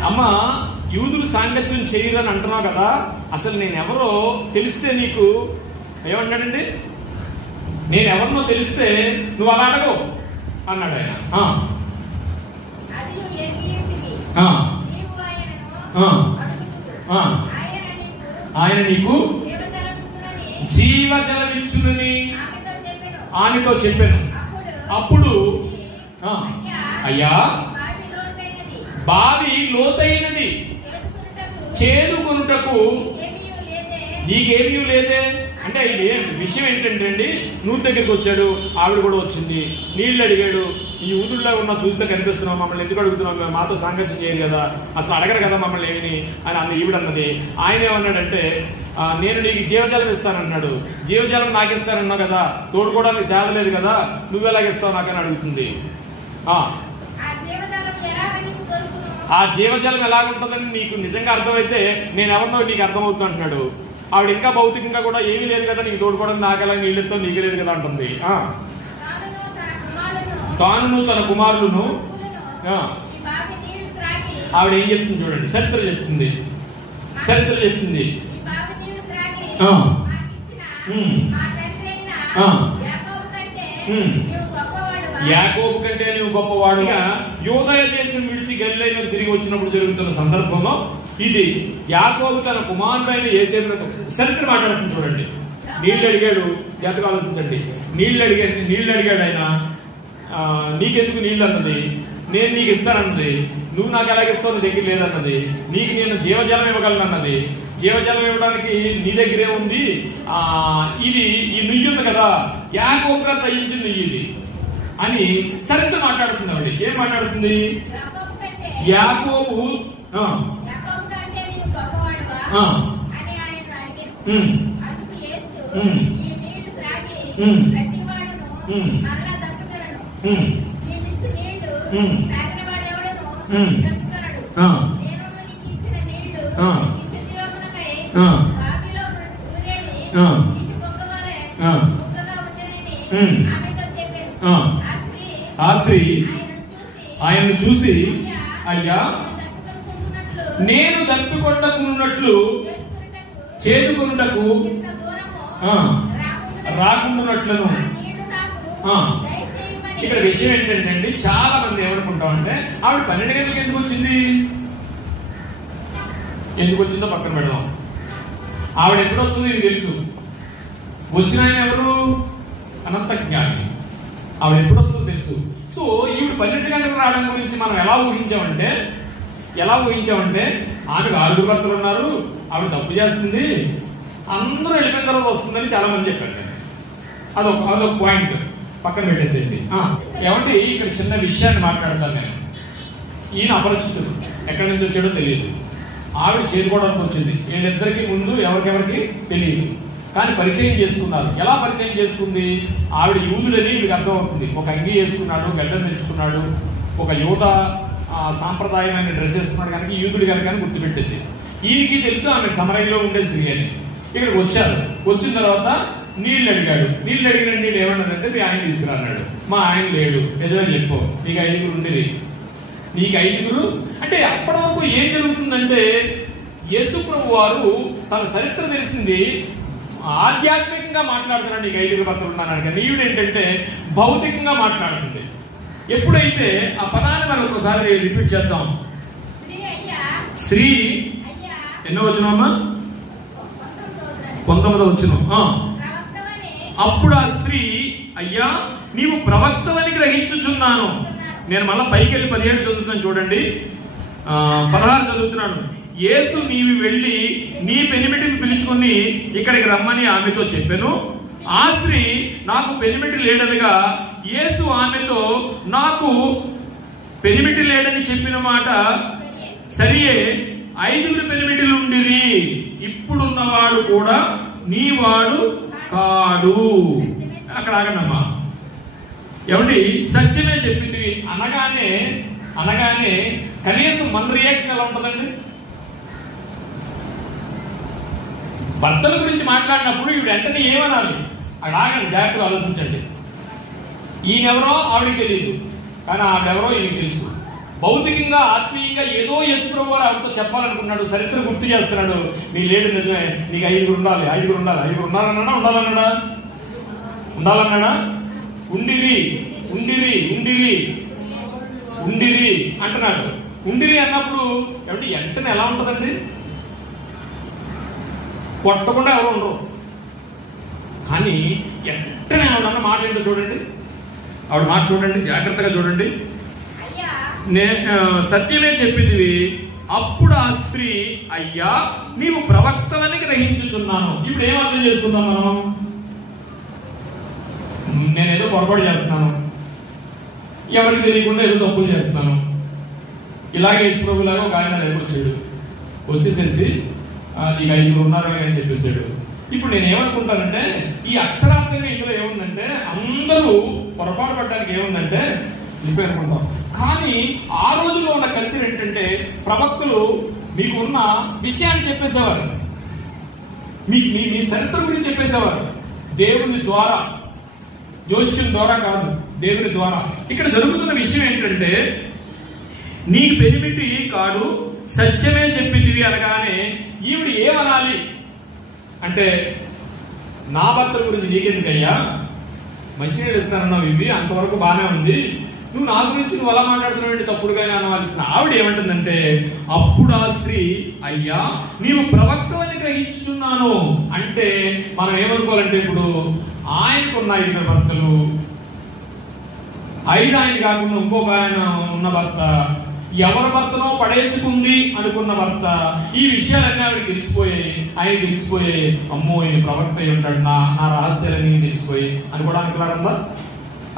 అమ్మా యూదులు సాంగత్యం చేయరని అంటున్నావు కదా, అసలు నేనెవరో తెలిస్తే నీకు ఏమన్నాడండి, నేనెవరినో తెలిస్తే నువ్వు అలా అడగవు అన్నాడు ఆయన. ఆయన నీకు జీవజలమిచ్చునని ఆమెతో చెప్పాను. అప్పుడు అయ్యా బావి లోతైనది, చేదుకొనుటకు నీకేమీ లేదే అంటే ఇది విషయం ఏంటంటే అండి, నూరు దగ్గరికి వచ్చాడు, ఆవిడ కూడా వచ్చింది, నీళ్లు అడిగాడు. ఈ ఊదుల్లో ఉన్న చూస్తే కనిపిస్తున్నాం, మమ్మల్ని ఎందుకు అడుగుతున్నాం, మాతో సాంగత్యం చేయరు కదా, అసలు అడగరు కదా మమ్మల్ని ఏమిని అని ఈవిడ అన్నది. ఆయన ఏమన్నాడంటే, నేను నీకు జీవజలం ఇస్తానన్నాడు. జీవజలం నాకు ఇస్తానన్నావు కదా, తోడుకోవడానికి సేవ లేదు కదా, నువ్వెలాగిస్తావు నాకని అడుగుతుంది. ఆ జీవజలం ఎలాగుంటుందని నీకు నిజంగా అర్థమైతే నేను ఎవరినో నీకు అర్థమవుతుంది అంటున్నాడు. ఆవిడ ఇంకా భౌతికంగా కూడా ఏమీ లేదు కదా, నీకు తోడుకోవడం నాకెలా నీళ్ళతో నీకు లేదు కదా అంటుంది. తాను తన కుమారులను ఆవిడ ఏం చెప్తుంది చూడండి, చరిత్ర చెప్తుంది. యాకోబు కంటే నువ్వు గొప్పవాడుగా యూదయ దేశం విడిచి గలిలయకు తిరిగి వచ్చినప్పుడు జరుగుతున్న సందర్భంలో ఇది యాకోబు తన కుమారుడైన యేసేపునకు చరిత్ర మాట్లాడుతుంది చూడండి. నీళ్ళు అడిగాడు, జాతకు ఆలోచించండి. నీళ్ళు అడిగాడు ఆయన, నీకెందుకు నీళ్ళు అన్నది, నేను నీకు ఇస్తానన్నది, నువ్వు నాకు ఎలాగిస్తావు నీ దగ్గర లేదన్నది, నీకు నేను జీవజలం ఇవ్వగలను అన్నది. జీవజలం ఇవ్వడానికి నీ దగ్గరే ఉంది. ఇది ఈ నుయ్యి ఉంది కదా, యాకోబు గారు తగ్గించిన నుయ్యి ఇది అని చరిత్ర మాట్లాడుతుంది. ఆవిడ ఏం మాట్లాడుతుంది? యాకోబు ఆ స్త్రీ ఆయన్ను చూసి, అయ్యా నేను తప్పికొట్టకున్నట్లు చేదుకొనుటకు రాకుండానట్లను. ఇక్కడ విషయం ఏంటంటే చాలా మంది ఏమనుకుంటామంటే ఆవిడ 12 గంటలకు ఎందుకు వచ్చిందో పక్కన పెడదాం. ఆవిడ ఎప్పుడు వస్తుంది ఇది తెలుసు. వచ్చిన ఆయన ఎవరు? అనంత జ్ఞాని. ఆవిడ ఎప్పుడు వస్తుందో తెలుసు. సో ఈవిడ 12 గంటలకు రావడం గురించి మనం ఎలా ఊహించామంటే ఆమెకు 6 భర్తలు ఉన్నారు, ఆవిడ తప్పు చేస్తుంది, అందరూ వెళ్ళిపోయిన తర్వాత వస్తుందని చాలా మంది చెప్పారు. అదొక పాయింట్ పక్కన పెట్టేసేయండి. ఏమంటే ఇక్కడ చిన్న విషయాన్ని మాట్లాడతాను నేను. ఈయన అపరిచితుడు, ఎక్కడి నుంచి వచ్చాడో తెలియదు. ఆవిడ చేరుకోవడానికి వచ్చింది. వీళ్ళిద్దరికి ముందు ఎవరికెవరికి తెలియదు, కానీ పరిచయం చేసుకున్నారు. ఎలా పరిచయం చేసుకుంది? ఆవిడ యూదులని వీడికి అర్థం అవుతుంది. ఒక అంగీ వేసుకున్నాడు, గడ్డం తెచ్చుకున్నాడు, ఒక యూద సాంప్రదాయమైన డ్రెస్ వేసుకున్నాడు కనుక యూదుడు కనుక అని గుర్తుపెట్టింది. ఈయనకి తెలుసు ఆమె సమరయ్యలో ఉండే స్త్రీ అని. ఇక్కడికి వచ్చారు. వచ్చిన తర్వాత నీళ్ళు అడిగాడు. నీళ్ళు అడిగిన నీళ్ళు ఏమన్నాడంటే మీ ఆయన తీసుకురాన్నాడు. మా ఆయన లేడు, నిజమే చెప్పు, నీకు 5 ఉండేది, నీకు 5 అంటే అప్పటి వరకు ఏం జరుగుతుందంటే యేసు ప్రభు వారు తన చరిత్ర తెలిసింది ఆధ్యాత్మికంగా మాట్లాడుతున్నాడు. నీకు 5 భర్తలు ఉన్నాను కానీ ఈవిడ ఏంటంటే భౌతికంగా మాట్లాడుతుంది. ఎప్పుడైతే ఆ పదాన్ని మరి ఒకసారి రిపీట్ చేద్దాం. స్త్రీ ఎన్నో వచనమా? 19వ వచనం. అప్పుడు ఆ స్త్రీ, అయ్యా నీవు ప్రవక్తవని గ్రహించుచున్నాను. నేను మళ్ళా పైకి వెళ్ళి 17 చదువుతున్నాను చూడండి. 16 చదువుతున్నాను. యేసు నీవి వెళ్ళి నీ పెనిమిటిని పిలుచుకుని ఇక్కడికి రమ్మని ఆమెతో చెప్పెను. ఆ స్త్రీ నాకు పెనిమిటి లేడనగా యేసు ఆమెతో, నాకు పెనిమిటి లేడని చెప్పిన మాట సరియే, 5 పెనిమిటిలు ఉండిరి, ఇప్పుడున్నవాడు కూడా నీ వాడు కాడు. అక్కడ ఆగండమ్మా. ఏమండి, సత్యమే చెప్పి అనగానే కనీసం మన రియాక్షన్ ఎలా ఉంటుందండి? భర్తల గురించి మాట్లాడినప్పుడు ఈవిడ వెంటనే ఏమనాలి? అక్కడ ఆగండి, జాగ్రత్తగా ఆలోచించండి. ఈయనెవరో ఆవిడకి తెలియదు, కానీ ఆవిడెవరో ఈయనకి తెలుసు. భౌతికంగా ఆత్మీయంగా ఏదో యేసు ప్రభు వారు ఆవిడతో చెప్పాలనుకున్నాడు. చరిత్ర గుర్తు చేస్తున్నాడు. నీ లేడు నిజమే, నీకు 5 ఉండాలి, 5 ఉండాలి. 5 ఉన్నారన్నాడా ఉండాలన్నాడా? ఉండిరి అంటున్నాడు. ఉండిరి అన్నప్పుడు ఏమంటే వెంటనే ఎలా ఉంటుందండి? కొట్టకుండా ఎవరు ఉండరు. కానీ వెంటనే ఆవిడ మాట ఏంటో చూడండి. ఆవిడ మాట చూడండి, జాగ్రత్తగా చూడండి. సత్యమే చెప్పితివి. అప్పుడు ఆ స్త్రీ, అయ్యా నీవు ప్రవక్తవని గ్రహించుచున్నాను. ఇప్పుడు ఏం అర్థం చేసుకుందాం మనం? నేనేదో పొరపాటు చేస్తున్నాను, ఎవరికి తెలియకుండా ఏదో తప్పులు చేస్తున్నాను. ఇలాగే యేసు ప్రభులాగా ఒక ఆయన దగ్గర వచ్చాడు. వచ్చేసేసి నీకు 5 ఉన్నారు అని చెప్పేసాడు. ఇప్పుడు నేను ఏమనుకుంటానంటే ఈ అక్షరార్థంగా ఇందులో ఏముందంటే అందరూ పొరపాటు పడడానికి ఏముందంటే నిలిపోయారనుకుంటాం. కానీ ఆ రోజుల్లో ఉన్న కల్చర్ ఏంటంటే ప్రవక్తలు మీకు ఉన్న విషయాన్ని చెప్పేసేవారు, మీ చరిత్ర గురించి చెప్పేసేవారు. దేవుని ద్వారా, జోష్యం ద్వారా కాదు, దేవుని ద్వారా. ఇక్కడ జరుగుతున్న విషయం ఏంటంటే నీకు పెనిమిటి కాడు సత్యమే చెప్పితివి అనగానే ఈవిడ ఏమనాలి అంటే, నా భర్తల గురించి నీకెందుకయ్యా, మంచినీళ్ళు ఇస్తానన్నావు, ఇవి అంతవరకు బాగానే ఉంది, నువ్వు నా గురించి నువ్వు అలా మాట్లాడుతున్నావు తప్పుడుగానే అనవలసిన ఆవిడ ఏమంటుందంటే, అప్పుడు ఆ స్త్రీ అయ్యా నీవు ప్రవక్తవని గ్రహించుచున్నాను అంటే మనం ఏమనుకోవాలంటే, ఇప్పుడు ఆయనకున్న 5 భర్తలు, 5 ఆయన కాకుండా ఇంకొక ఆయన ఉన్న భర్త, ఎవరి భర్తనో పడేసుకుంది అనుకున్న భర్త, ఈ విషయాలన్నీ ఆవిడకి తెలిసిపోయాయి, ఆయన తెలిసిపోయాయి. అమ్మో ఈయన ప్రవక్త అయి ఉంటాడు, నా రహస్యాలన్నీ తెలిసిపోయి అనుకోవడానికి ఉందా?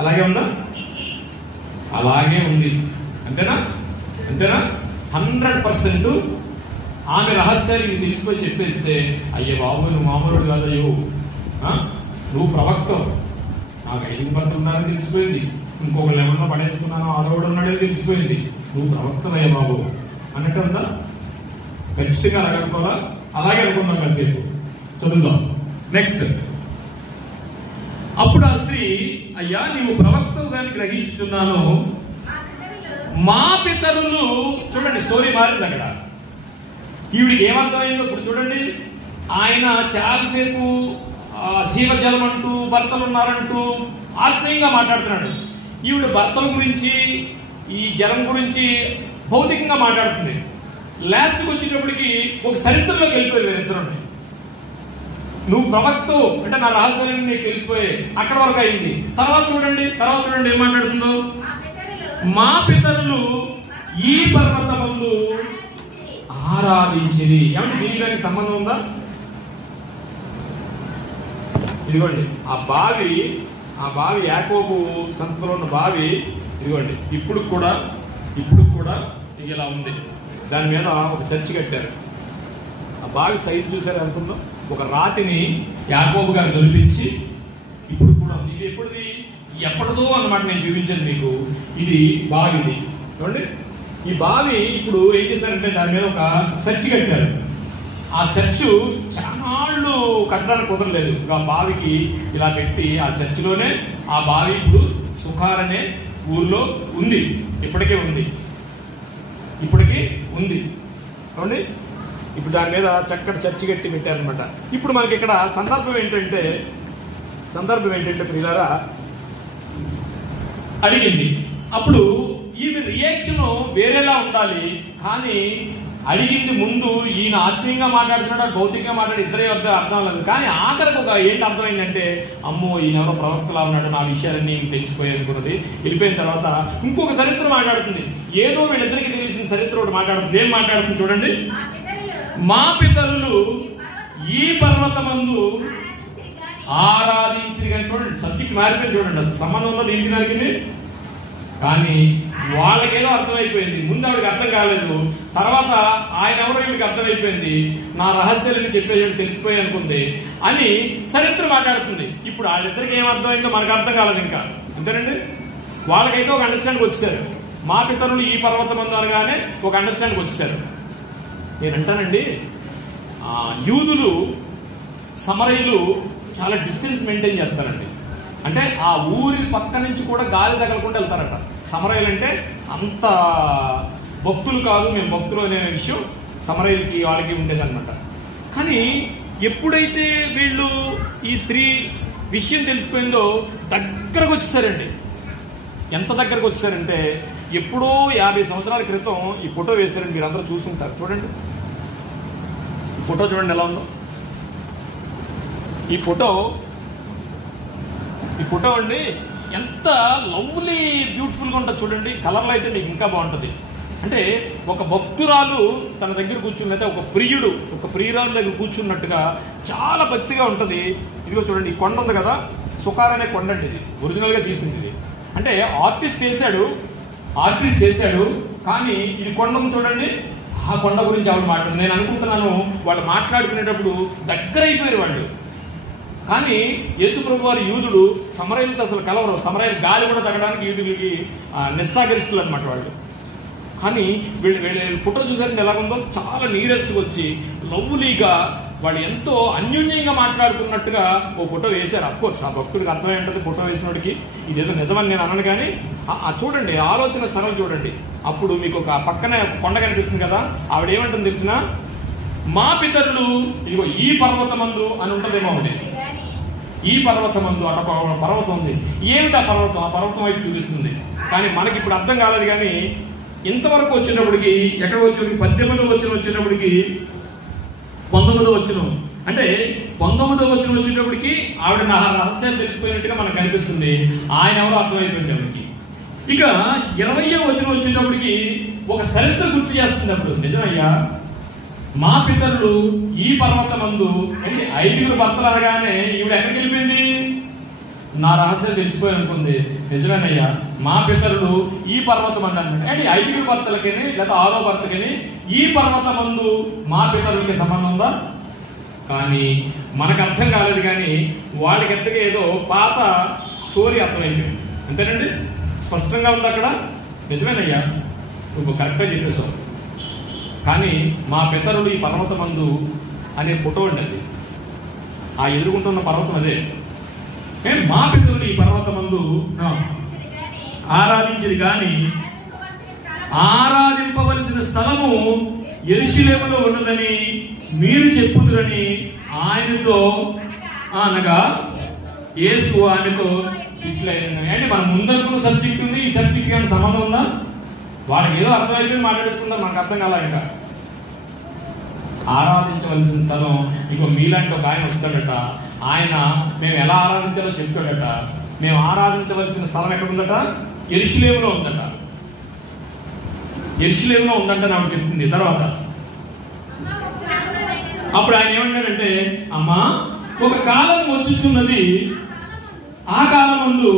అలాగే ఉందా? అలాగే ఉంది. అంతేనా? 100% ఆమె రహస్యాలు నీకు తెలిసిపోయి చెప్పేస్తే, అయ్యే బాబు నువ్వు మామూలుడు కాదయ్యో, నువ్వు ప్రవక్తవు, నాకు 5 భర్తలు ఉన్నారని తెలిసిపోయింది, ఇంకొకళ్ళు ఏమన్నా పడేసుకున్నాను 6 ఉన్నాడని తెలిసిపోయింది, నువ్వు ప్రవక్తవయ్యా బాబు అన్నట్టు ఉందా? ఖచ్చితంగా అలాగే అనుకోవాలా? అలాగే అనుకుందాం కాసేపు, చదువుదాం. నెక్స్ట్, అప్పుడు ఆ స్త్రీ అయ్యా నీవు ప్రవక్తవు దాన్ని గ్రహించుచున్నాను, మా పితరులు, చూడండి స్టోరీ మారింది అక్కడ. ఈవిడికి ఏమర్థమైందో ఇప్పుడు చూడండి. ఆయన చాలాసేపు జీవజలం అంటూ భర్తలు ఉన్నారంటూ ఆత్మీయంగా మాట్లాడుతున్నాడు. ఈవిడ భర్తల గురించి, ఈ జలం గురించి భౌతికంగా మాట్లాడుతుంది. లాస్ట్కి వచ్చేటప్పటికి ఒక చరిత్రలోకి వెళ్ళిపోయారు వీరిద్దరు. నువ్వు ప్రవక్తవు అంటే నా రహస్యాలన్నీ నీకు తెలిసిపోయాయి, అక్కడ వరకు అయింది. తర్వాత చూడండి ఏం మాట్లాడుతుందో, మా పితరులు ఈ పర్వతమందు ఆరాధించింది. ఏమంటే దీనికి దానికి సంబంధం ఉందా? ఇదిగోండి ఆ బావి యాకోబు సంతలో ఉన్న బావి, ఇదిగోండి ఇప్పుడు కూడా ఇలా ఉంది. దాని మీద ఒక చర్చి కట్టారు. ఆ బావి సైజు చూసారు అనుకుందాం. ఒక రాతిని యాకోబు గారు దొరికించి ఇప్పుడు కూడా ఉంది. ఇది ఎప్పటిదో అన్నమాట. నేను చూపించాను మీకు. ఇది బావిది చూడండి. ఈ బావి ఇప్పుడు ఏం చేశారంటే దాని మీద ఒక చర్చి కట్టారు. ఆ చర్చు చాలాళ్ళు కట్టడానికి కుదరలేదు. ఆ బావికి ఇలా పెట్టి ఆ చర్చిలోనే ఆ బావి ఇప్పుడు సుఖార్ అనే ఊర్లో ఉంది. ఇప్పటికీ ఉంది చూడండి. ఇప్పుడు దాని మీద చక్కటి చర్చి కట్టి పెట్టారనమాట. ఇప్పుడు మనకి ఇక్కడ సందర్భం ఏంటంటే ప్రియులారా అడిగింది. అప్పుడు ఈమె రియాక్షన్ వేరేలా ఉండాలి. కానీ అడిగింది ముందు ఈయన ఆత్మీయంగా మాట్లాడుతున్నాడు, భౌతికంగా మాట్లాడి ఇద్దరే అర్థం లేదు. కానీ ఆఖరికి ఒక ఏంటి అర్థమైందంటే, అమ్మో ఈయన ఎవరో ప్రవక్తలా ఉన్నాడు, నా విషయాలన్నీ తెలిసిపోయాయి అనుకున్నది. వెళ్ళిపోయిన తర్వాత ఇంకొక చరిత్ర మాట్లాడుతుంది. ఏదో వీళ్ళిద్దరికి తెలిసిన చరిత్ర ఒకటి మాట్లాడుతుంది. ఏం మాట్లాడుతుంది చూడండి. మా పితరులు ఈ పర్వతమందు ఆరాధించింది. కానీ చూడండి సబ్జెక్ట్ మారిపోయింది. చూడండి అసలు సంబంధం ఉందో దీనికి దానికి. కానీ వాళ్ళకేదో అర్థమైపోయింది. ముందు ఆవిడకి అర్థం కాలేదు. తర్వాత ఆయన ఎవరో వీడికి అర్థమైపోయింది. నా రహస్యాలను చెప్పేసి తెలిసిపోయి అనుకుంది అని చరిత్ర మాట్లాడుతుంది. ఇప్పుడు వాళ్ళిద్దరికి ఏం అర్థమైందో మనకు అర్థం కాలేదు ఇంకా. అంతేనండి. వాళ్ళకైతే ఒక అండర్స్టాండ్కి వచ్చేసారు. మా పితరులు ఈ పర్వతం అనగానే ఒక అండర్స్టాండ్కి వచ్చేసారు. నేనంటానండి, యూదులు సమరయులు చాలా డిస్టెన్స్ మెయింటైన్ చేస్తారండి. అంటే ఆ ఊరి పక్క నుంచి కూడా గాలి తగలకుండా వెళ్తారట. సమరయులు అంటే అంత భక్తులు కాదు, మేము భక్తులు అనే విషయం సమరయులకి వాళ్ళకి ఉండేదన్నమాట. కానీ ఎప్పుడైతే వీళ్ళు ఈ స్త్రీ విషయం తెలిసిపోయిందో దగ్గరకు వచ్చేసారండి. ఎంత దగ్గరకు వచ్చేసారంటే, ఎప్పుడో 50 సంవత్సరాల క్రితం ఈ ఫోటో వేశారండి. మీరు అందరూ చూసుకుంటారు. చూడండి ఈ ఫోటో చూడండి ఎలా ఉందో. ఈ ఫోటో అండి ఎంత లవ్లీ బ్యూటిఫుల్గా ఉంటుంది చూడండి. కలర్లో అయితే మీకు ఇంకా బాగుంటుంది. అంటే ఒక భక్తురాలు తన దగ్గర కూర్చున్నట్టే, ఒక ప్రియురాలు దగ్గర కూర్చున్నట్టుగా చాలా భక్తిగా ఉంటుంది. ఇదిగో చూడండి, ఈ కొండ ఉంది కదా, సుఖార్ అనే కొండ అండి. ఇది ఒరిజినల్గా తీసింది. ఇది అంటే ఆర్టిస్ట్ చేశాడు. కానీ ఇది కొండను చూడండి, ఆ కొండ గురించి ఆవిడ మాట్లాడు. నేను అనుకుంటున్నాను వాళ్ళు మాట్లాడుకునేటప్పుడు దగ్గర అయిపోయారు వాళ్ళు. కానీ యేసుప్రభు వారి యూదుడు సమరయులతో అసలు కలవరు. సమరయులు గాలి కూడా తగ్గడానికి యూదులకి నిస్తాగరిస్తులు అనమాట వాళ్ళు. కానీ వీళ్ళు ఫోటో చూసారంటే ఎలాగుందో, చాలా నీరెస్ట్గా వచ్చి లవ్లీగా వాళ్ళు ఎంతో అన్యోన్యంగా మాట్లాడుకున్నట్టుగా ఓ ఫోటో వేశారు. అఫ్కోర్స్ ఆ భక్తుడికి అర్థమై ఉంటుంది ఫోటో వేసినోడికి ఇదేదో నిజమని నేను అన్నాను. కానీ చూడండి, ఆలోచన సరళ చూడండి. అప్పుడు మీకు ఒక పక్కన కొండ కనిపిస్తుంది కదా, ఆవిడ ఏమంటుంది తెలిసిన, మా పితరులు ఇదిగో ఈ పర్వతమందు అని ఉంటుందేమో ఉంది. ఈ పర్వతమందు అట పర్వతం ఉంది. ఏమిటి ఆ పర్వతం? ఆ పర్వతం వైపు చూపిస్తుంది. కానీ మనకి ఇప్పుడు అర్థం కాలేదు. కానీ ఇంతవరకు వచ్చేటప్పటికి ఎక్కడ వచ్చేటప్పటికి 18వ వచనం వచ్చేటప్పటికి 19వ వచనం, అంటే 19వ వచనం వచ్చేటప్పటికి ఆవిడ నా రహస్యాలు తెలిసిపోయినట్టుగా మనకు కనిపిస్తుంది. ఆయన ఎవరో అర్థమైపోయింది ఆవిడకి. ఇక 20వ వచనం వచ్చేటప్పటికి ఒక చరిత్ర గుర్తు చేస్తుంది. అప్పుడు నిజమయ్యా, మా పితరులు ఈ పర్వతమందు, అంటే 5 భర్తలు అనగానే ఈవిడ ఎక్కడికి వెళ్ళిపోయింది? నా రహస్యాలు తెలిసిపోయి అనుకుంది. నిజమేనయ్యా, మా పితరులు ఈ పర్వతమందు అంటే 5 భర్తలకని లేదా 6వ భర్తకని ఈ పర్వతమందు మా పితరులకి సంబంధం ఉందా? కానీ మనకు అర్థం కాలేదు. కానీ వాళ్ళకి ఎంతగా ఏదో పాత స్టోరీ అర్థమైపోయింది. అంతేనండి, స్పష్టంగా ఉంది అక్కడ. నిజమేనయ్యా, నువ్వు కరెక్ట్గా చెప్పేసావు. కానీ మా పితరులు ఈ పర్వతమందు అనే ఫోటో ఉండేది. ఆ ఎదుర్కొంటున్న పర్వతం అదే. మా పితరులు ఈ పర్వతమందు ఆరాధించేది కానీ ఆరాధింపవలసిన స్థలము యెరూషలేములో ఉన్నదని మీరు చెప్పుదురని ఆయనతో అనగా యేసు ఆమెతో ఇట్లా. అంటే మన ముందరుకున్న సబ్జెక్ట్ ఉంది, ఈ సబ్జెక్ట్ కానీ సంబంధం ఉందా? వాళ్ళకి ఏదో అర్థమైపోయి మాట్లాడేసుకుంటారు, మనకు అర్థం కాల. ఇంకా ఆరాధించవలసిన స్థలం ఇంకో మీలాంటి ఒక ఆయన వస్తాడట. ఆయన మేము ఎలా ఆరాధించాలో చెప్తాడట. మేము ఆరాధించవలసిన స్థలం ఎక్కడ ఉందట? యెరూషలేములో ఉందట. యెరూషలేములో ఉందంట నాకు చెప్తుంది. తర్వాత అప్పుడు ఆయన ఏమంటాడంటే, అమ్మా, ఒక కాలం వచ్చుచున్నది, ఆ కాలం ముందు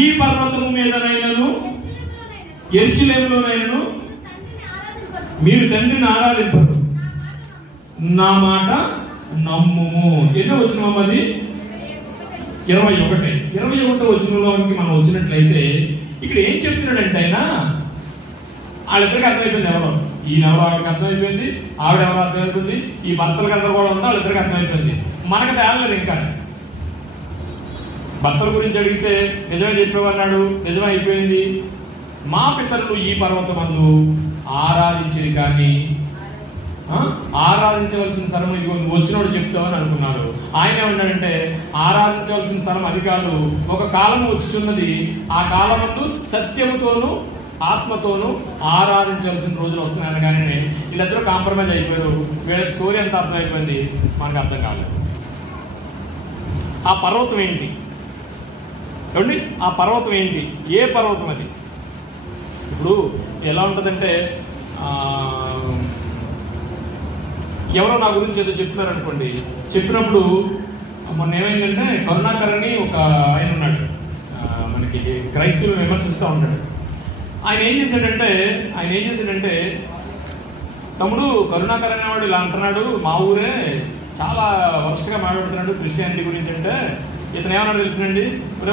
ఈ పర్వతము మీదనైనను యెరూషలేములోనైనను మీరు తండ్రిని ఆరాధింపరు, నా మాట నమ్ముము. ఎన్నో వచ్చినాం అది? 21వ వచనంలోకి మనం వచ్చినట్లయితే ఇక్కడ ఏం చెప్తున్నాడంటే, ఆయన వాళ్ళిద్దరికి అర్థమైపోయింది. ఎవరో ఈయనెవరో ఆవిడకి అర్థమైపోయింది, ఆవిడెవరో అర్థమైపోయింది, ఈ భర్తలకు అందరూ కూడా ఉందో వాళ్ళిద్దరికి అర్థమైపోయింది. మనకు తేలలేదు. ఇంకా భర్తల గురించి అడిగితే నిజమే చెప్పేవాడు, నిజమే అయిపోయింది. మా పితరులు ఈ పర్వతమందు ఆరాధించేది కానీ ఆరాధించవలసిన స్థలం నువ్వు వచ్చినోడు చెప్తావని అనుకున్నాడు. ఆయన ఏమన్నాడంటే, ఆరాధించవలసిన స్థలం అది కాదు, ఒక కాలము వచ్చుచున్నది, ఆ కాలమందు సత్యముతోను ఆత్మతోను ఆరాధించవలసిన రోజులు వస్తున్నాయని. కానీ వీళ్ళిద్దరూ కాంప్రమైజ్ అయిపోయారు. వీళ్ళకి స్టోరీ అంతా అర్థమైపోయింది, మనకు అర్థం కాలేదు. ఆ పర్వతం ఏంటి ఏమండి? ఆ పర్వతం ఏంటి? ఏ పర్వతం అది? ఇప్పుడు ఎలా ఉంటుందంటే, ఎవరో నా గురించి ఏదో చెప్తున్నారు అనుకోండి. చెప్పినప్పుడు మొన్న ఏమైందంటే, కరుణాకర్ అని ఒక ఆయన ఉన్నాడు, మనకి క్రైస్తవులు విమర్శిస్తూ ఉంటాడు. ఆయన ఏం చేశాడంటే తమ్ముడు, కరుణాకర్ అనేవాడు ఇలా అంటున్నాడు, మా ఊరే చాలా వర్స్ట్గా మాట్లాడుతున్నాడు క్రిస్టియానిటీ గురించి. అంటే ఇతను ఏమన్నాడు తెలుసునండి,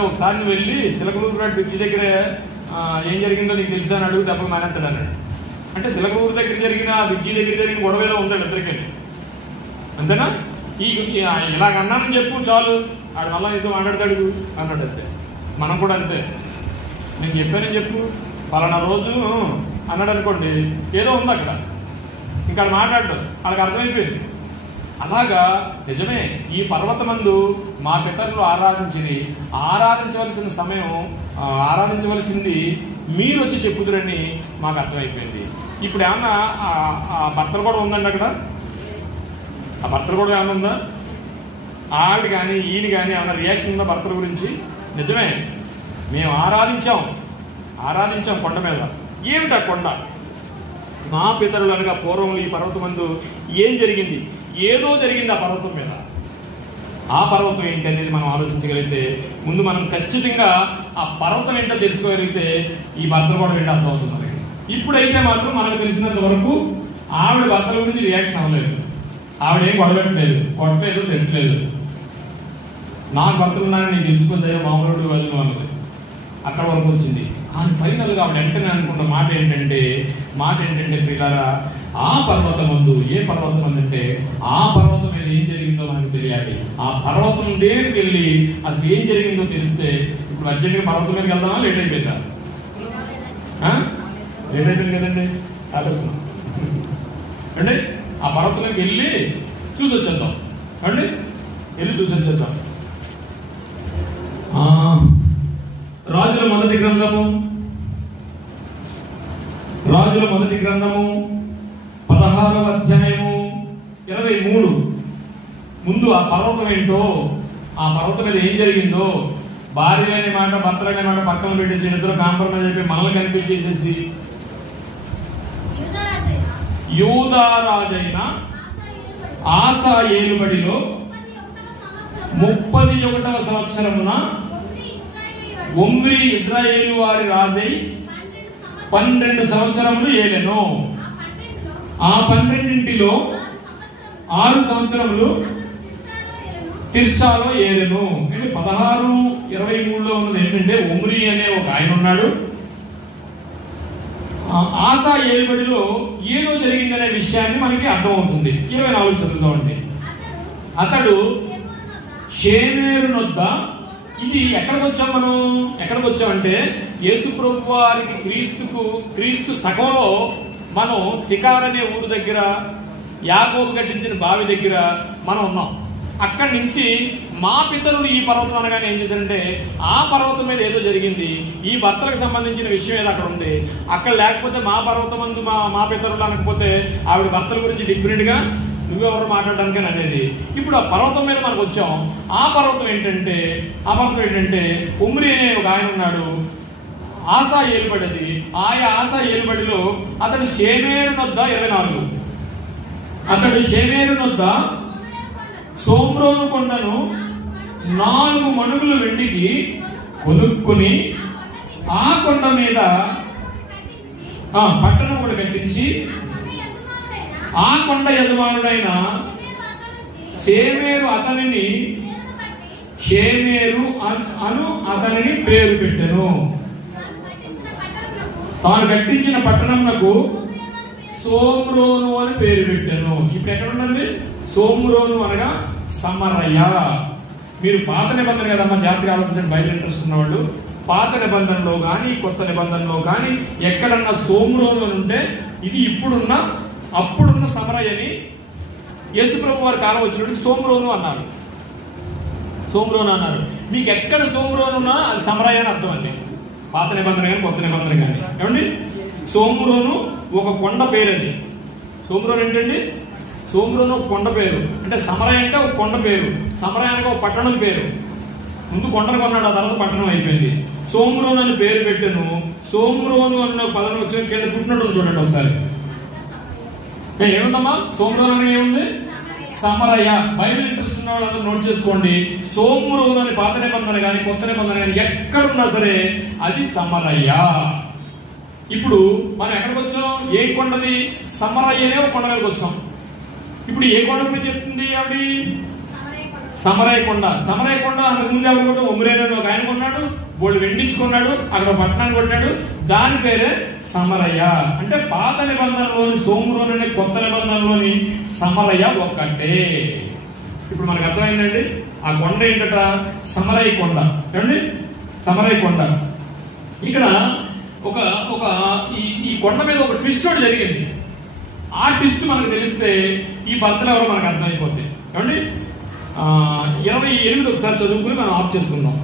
ఒకసారి నువ్వు వెళ్ళి సిలకలూరు బ్రిడ్జి దగ్గర ఏం జరిగిందో నీకు తెలుసా అని అడుగు, దెబ్బలు మానేస్తాడు అన్నాడు. అంటే సిలకలూరు దగ్గర జరిగిన బ్రిడ్జి దగ్గర జరిగిన గొడవలో ఉంటాడు ఇద్దరికే. అంతేనా? ఇలాగ అన్నానని చెప్పు చాలు, ఆడు మళ్ళా నీతో మాట్లాడతాడు అన్నాడు. అంతే మనం కూడా అంతే. నేను చెప్పానని చెప్పు, పలానా రోజు అన్నాడు అనుకోండి, ఏదో ఉంది అక్కడ, ఇంకా మాట్లాడు, వాళ్ళకి అర్థమైపోయింది. అలాగా నిజమే, ఈ పర్వతమందు మా పితరులు ఆరాధించవలసిన సమయం, ఆరాధించవలసింది మీరు వచ్చి చెప్పుదురని మాకు అర్థమైపోయింది. ఇప్పుడు ఏమన్నా ఆ భర్తలు కూడా ఉందండి అక్కడ? ఆ భర్తలు కూడా ఏమన్నా ఉందా? ఆవిడ కానీ ఈయన కానీ ఏమన్నా రియాక్షన్ ఉందా భర్తల గురించి? నిజమే, మేము ఆరాధించాం కొండ మీద. ఏమిటా కొండ? మా పితరులు అనగా పూర్వం ఈ పర్వతమందు ఏం జరిగింది? ఏదో జరిగింది ఆ పర్వతం మీద. ఆ పర్వతం ఏంటి అనేది మనం ఆలోచించగలిగితే, ముందు మనం ఖచ్చితంగా ఆ పర్వతం ఏంటో తెలుసుకోగలిగితే ఈ భర్తలు కూడా ఏంటో అర్థమవుతుంది. ఇప్పుడైతే మాత్రం మనకు తెలిసినంత వరకు ఆవిడ భర్తల గురించి రియాక్షన్ అవ్వలేదు. ఆవిడ ఏం గొడవట్లేదు, కొట్టలేదు, తిట్టలేదు. నాకు భర్తలు ఉన్నారని నీకు తెలుసుకుందే మామూలు వాళ్ళు అన్నది. అక్కడ వరకు వచ్చింది. కానీ ఫైనల్గా ఆవిడ వెంటనే అనుకున్న మాట ఏంటంటే పిల్లరా, ఆ పర్వతం ముందు, ఏ పర్వతం అంటే ఆ పర్వతం మీద ఏం జరిగిందో మనకు తెలియాలి. ఆ పర్వతం దగ్గరికి వెళ్ళి అసలు ఏం జరిగిందో తెలిస్తే, ఇప్పుడు అర్జెంట్గా పర్వతం మీదకి వెళ్దామా? లేట్ అయిపోయిందా? లేట్ అయిపోయింది కదండి, ఆలోచన అండి. ఆ పర్వతం మీదకి వెళ్ళి చూసి వచ్చేద్దాం అండి, వెళ్ళి చూసి వచ్చేద్దాం. రాజుల మొదటి గ్రంథము 16వ అధ్యాయము 23. ముందు ఆ పర్వతం ఏంటో, ఆ పర్వతం మీద ఏం జరిగిందో, భార్యలనే మాట భర్తలనే మాట పక్కన పెట్టేసి ఇద్దరు కాంప్రమైజ్ అయిపోయి మనల్ని కనిపించేసేసి యూదారాజైన ఆసా ఏలుబడిలో 31వ సంవత్సరమున ఒమ్రీ ఇజ్రాయేలు వారి రాజై 12 సంవత్సరములు ఏలెను. ఆ 12లో 6 సంవత్సరములు తిర్సాలో ఏలెను. 16:23లో ఉన్నది ఏంటంటే, ఒమ్రీ అనే ఒక ఆయన ఉన్నాడు. ఆసా ఏలుబడిలో ఏదో జరిగిందనే విషయాన్ని మనకి అర్థమవుతుంది. 24 చదువుతామండి. అతడు షేమేరు నొద్ద, ఇది ఎక్కడికి వచ్చామంటే యేసు ప్రభు వారికి క్రీస్తు సకంలో మనం సికార్ అనే ఊరు దగ్గర, యాకోబు కట్టించిన బావి దగ్గర మనం ఉన్నాం. అక్కడి నుంచి మా పితరులు ఈ పర్వతం అనగానే ఏం చేశారంటే, ఆ పర్వతం మీద ఏదో జరిగింది, ఈ భర్తలకు సంబంధించిన విషయం ఏదో అక్కడ ఉంది. అక్కడ లేకపోతే మా పర్వతం మందు మా పితరులు అనకపోతే ఆవిడ భర్తల గురించి డిఫరెంట్ గా నువ్వెవరు మాట్లాడడానికి అనేది. ఇప్పుడు ఆ పర్వతం మీద మనకు వచ్చాం. ఆ పర్వతం ఏంటంటే ఉమ్రీ అనే ఒక ఆయన ఉన్నాడు. ఆసా ఏలుబడిది. ఆయా ఆసా ఏలుబడిలో అతడు షేమేరు నొద్ద 24, అతడు షేమేరు నొద్ద సోమ్రోను కొండను 4 మణుగులు వెండికి కొనుక్కుని ఆ కొండ మీద పట్టణం కూడా కట్టించి, ఆ కొండ యజమానుడైన షేమేరు అతనిని పేరు పెట్టెను. తాను కట్టించిన పట్టణంకు సోమ్రోను అని పేరు పెట్టాను. ఇప్పుడు ఎక్కడ ఉన్నది? సోమ్రోను అనగా సమరయ. మీరు పాత నిబంధన కదమ్మా, జాగ్రత్తగా ఆలోచించండి. బైబిల్ ఇంట్రెస్ట్ ఉన్నవాళ్ళు పాత నిబంధనలో కానీ కొత్త నిబంధనలో కానీ ఎక్కడన్నా సోమ్రోను అని ఉంటే ఇది అప్పుడున్న సమరయ్యని యేసుప్రభు వారి కాలం వచ్చినప్పుడు సోమ్రోను అన్నారు. మీకు ఎక్కడ సోమ్రోను ఉన్నా అది సమరయ్య అని అర్థం అండి. పాత నిబంధన కానీ కొత్త నిబంధన కానీ ఏమండి. సోమ్రోను ఒక కొండ పేరు అండి. సోమ్రోను ఏంటండి? సోమ్రోను ఒక కొండ పేరు. అంటే సమరయ అంటే ఒక కొండ పేరు, సమరయ అనగా ఒక పట్టణం పేరు. ముందు కొండను కొన్నాడు, ఆ తర్వాత పట్టణం అయిపోయింది. సోమ్రోను అని పేరు పెట్టాను. సోమ్రోను అన్న పదం వచ్చి కింద పుట్టినట్టు చూడండి ఒకసారి. ఏముందమ్మా? సోమ్రోను అని ఏముంది? సమరయ. బైబిల్ ఇంట్రెస్ట్ ఉన్న వాళ్ళందరూ నోట్ చేసుకోండి. సోమ్రోను అని పాత నిబంధన కానీ కొత్త నిబంధన కానీ ఎక్కడున్నా సరే అది సమరయ. ఇప్పుడు మనం ఎక్కడికి వచ్చాం? ఏ కొండది? సమరయ్యనే ఒక కొండ మీదకి వచ్చాం. ఇప్పుడు ఏ కొండ గురించి చెప్తుంది ఆవిడ? సమరయ కొండ. సమరయ కొండ అంతకుముందు ఎవరు కొట్టు? ఒమ్రేను ఒక ఆయన కొన్నాడు, వాళ్ళు వెండించుకున్నాడు, అక్కడ పట్టణాన్ని కొట్టాడు. దాని పేరే సమరయ. అంటే పాత నిబంధనలోని సోమ్రోను అనే, కొత్త నిబంధనలోని సమరయ ఒక్కటే. ఇప్పుడు మనకు అర్థమైందండి. ఆ కొండ ఏంటట? సమరయ కొండ. ఏమండి? సమరయ కొండ. ఇక్కడ ఈ కొండ మీద ఒక ట్విస్ట్ ఒకటి జరిగింది. ఆ ట్విస్ట్ మనకు తెలిస్తే ఈ భర్తలు ఎవరో మనకు అర్థమైపోద్ది. ఏమండి? 28 ఒకసారి చదువుకుని మనం ఆఫ్ చేసుకుందాం.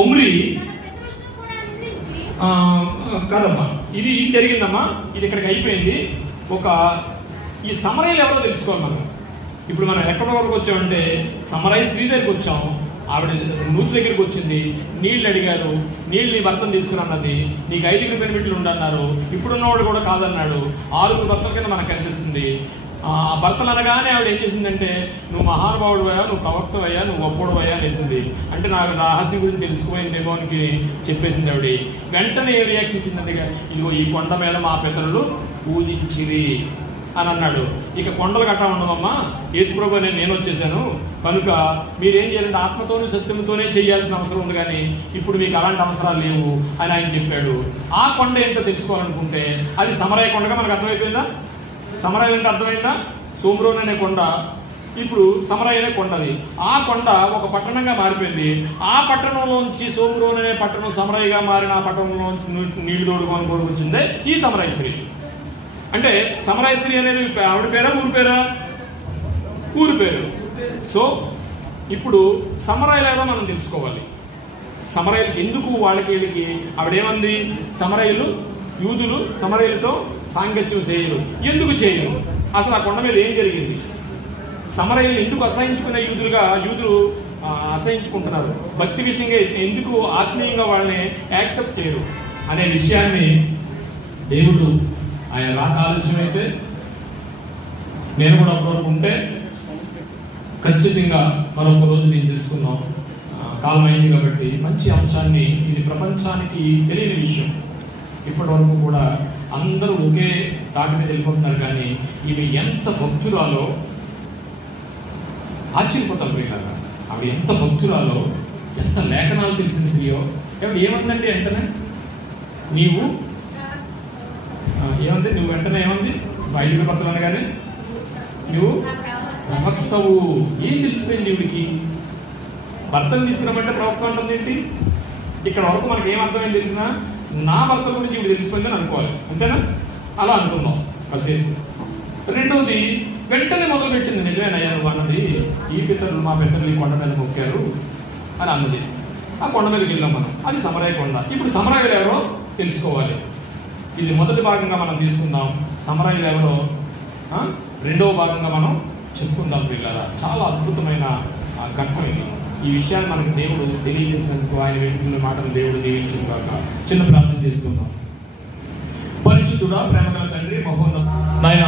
ఒమ్రీ కాదమ్మా, ఇది జరిగిందమ్మా, ఇది ఇక్కడికి అయిపోయింది. ఈ సమరయ్యలు ఎవరో తెలుసుకోవాలి మనం. ఇప్పుడు మనం ఎక్కడి వరకు వచ్చామంటే సమరయ్య స్త్రీ దగ్గరికి వచ్చాం. ఆవిడ నూతి దగ్గరికి వచ్చింది, నీళ్ళు అడిగారు. నీళ్ళు నీ భర్తను తీసుకుని అన్నది. నీకు 5 బెనిఫిట్లు ఉండన్నారు. ఇప్పుడున్నవాడు కూడా కాదన్నాడు. 6 భర్తల కింద మనకు కనిపిస్తుంది. భర్తలు అనగానే ఆవిడ ఏం చేసిందంటే, నువ్వు మహానుభావుడు అయ్యా, నువ్వు ప్రవక్త అయ్యా, నువ్వు గొప్పడు అయ్యా అనేసింది. అంటే నాకు రహస్యం గురించి తెలుసుకోయిందేమో అని చెప్పేసింది ఆవిడ. వెంటనే ఏ రియాక్షన్ ఇచ్చిందంటే, ఇదిగో ఈ కొండ మీద మా పితరులు పూజించిరి అని అన్నాడు. ఇక కొండలు గట్టా ఉండమమ్మా, యేసుప్రభు నేను వచ్చేసాను కనుక మీరేం చేయాలంటే ఆత్మతోనూ సత్యంతోనే చేయాల్సిన అవసరం ఉంది, కానీ ఇప్పుడు మీకు అలాంటి అవసరాలు లేవు అని ఆయన చెప్పాడు. ఆ కొండ ఏంటో తెలుసుకోవాలనుకుంటే అది సమరయ కొండగా మనకు అర్థమైపోయిందా? సమరయ అంటే అర్థమైందా? సోమ్రోన్ అనే కొండ ఇప్పుడు సమరయ అనే కొండది. ఆ కొండ ఒక పట్టణంగా మారిపోయింది. ఆ పట్టణంలోంచి సోమ్రోన్ అనే పట్టణం సమరయగా మారిన ఆ పట్టణంలోంచి నీళ్లు తోడుకొని వచ్చిందే ఈ సమరయ స్త్రీ. అంటే సమరయ స్త్రీ అనేది ఆవిడ పేరా ఊరి పేరా? ఊరి పేరు. సో ఇప్పుడు సమరయులు ఏదో మనం తెలుసుకోవాలి. సమరయులు ఎందుకు వాళ్ళకి వీళ్ళకి ఆవిడేమంది? సమరయులు యూదులు సమరయులతో సాంగత్యం చేయరు. ఎందుకు చేయరు? అసలు ఆ కొండ మీద ఏం జరిగింది? సమరయులు ఎందుకు అసహించుకునే యూదులు అసహించుకుంటున్నారు? భక్తి విషయంగా ఎందుకు ఆత్మీయంగా వాళ్ళని యాక్సెప్ట్ చేయరు అనే విషయాన్ని దేవుడు ఆయన రాక ఆలస్యమైతే నేను కూడా ఒకరోజు ఉంటే ఖచ్చితంగా మరొక రోజు నేను తెలుసుకున్నాం. కాలం అయింది కాబట్టి మంచి అంశాన్ని, ఇది ప్రపంచానికి తెలియని విషయం. ఇప్పటి వరకు కూడా అందరూ ఒకే తాటి మీద వెళ్ళిపోతున్నారు, కానీ ఇవి ఎంత భక్తురాలో ఆశ్చర్యపోతారు పోయినారు. అవి ఎంత భక్తురాలో, ఎంత లేఖనాలు తెలిసిన స్త్రీయో. ఏమందండి వెంటనే నీవు ఏమంది? నువ్వు వెంటనే ఏమంది? బయలుకి భక్తులు అనగానే నువ్వు ప్రవక్తవు. ఏం తెలిసిపోయింది ఈవిడికి? భర్తను తీసుకున్నామంటే ప్రవక్త ఉంటుంది ఏంటి? ఇక్కడ వరకు మనకి ఏం అర్థమైంది తెలిసిన? నా భర్త గురించి ఇవి తెలిసిపోయిందని అనుకోవాలి, అంతేనా? అలా అనుకుందాం కాసేపు. రెండవది వెంటనే మొదలు పెట్టింది, నిజమేనయ్యా నువ్వు అన్నది, ఈ పితరులు మా పితరులు ఈ కొండ మీద మొక్కారు అని అన్నది. ఆ కొండ మీదకి వెళ్ళాం మనం. అది సమరయ కొండ. ఇప్పుడు సమరయులు ఎవరో తెలుసుకోవాలి. ఇది మొదటి భాగంగా మనం తీసుకుందాం. సమరయులు ఎవరో రెండవ భాగంగా మనం చెప్పుకుందాం పిల్లల. చాలా అద్భుతమైన ఘట్టం ఇది. ఈ విషయాన్ని మనకు దేవుడు తెలియజేసినందుకు ఆయన వెంటున్న మాటను దేవుడు దీవించిన కాక చిన్న ప్రార్థన చేసుకుందాం. పరిశుద్ధుడా, ప్రేమగల తండ్రి, మహోన్నత నాయన,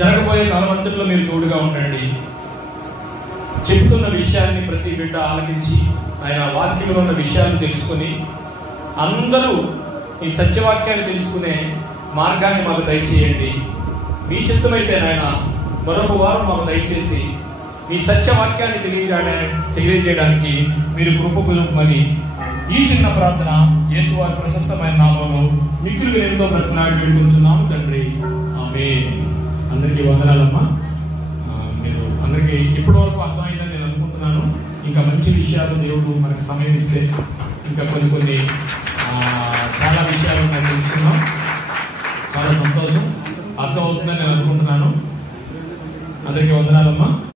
జరగబోయే కాలమంతట్లో మీరు తోడుగా ఉండండి. చెప్తున్న విషయాన్ని ప్రతి బిడ్డ ఆలకించి ఆయన వాక్యంలో ఉన్న విషయాలను తెలుసుకొని అందరూ ఈ సత్యవాక్యాన్ని తెలుసుకునే మార్గాన్ని మాకు దయచేయండి. మీ చిత్తమైతే నాయన మరొక వారం మాకు దయచేసి మీ సత్యవాక్యాన్ని తెలియజేయడానికి మీరు కృప కుదుపమని ఈ చిన్న ప్రార్థన యేసువారి ప్రశస్తమైన నామంలో మిక్కులు ఎంతో బ్రతినాడు వేడుకుంటున్నాము తండ్రి. ఆమేన్. అందరికీ వందనాలమ్మా. మీరు అందరికీ ఇప్పటి వరకు అర్థమైందని నేను అనుకుంటున్నాను. ఇంకా మంచి విషయాలు దేవుడు మనకు సమయం ఇస్తే ఇంకా కొన్ని చాలా విషయాలు మనం తెలుసుకున్నాం. చాలా సంతోషం. అర్థమవుతుందని నేను అనుకుంటున్నాను. అందరికీ వందనాలమ్మా.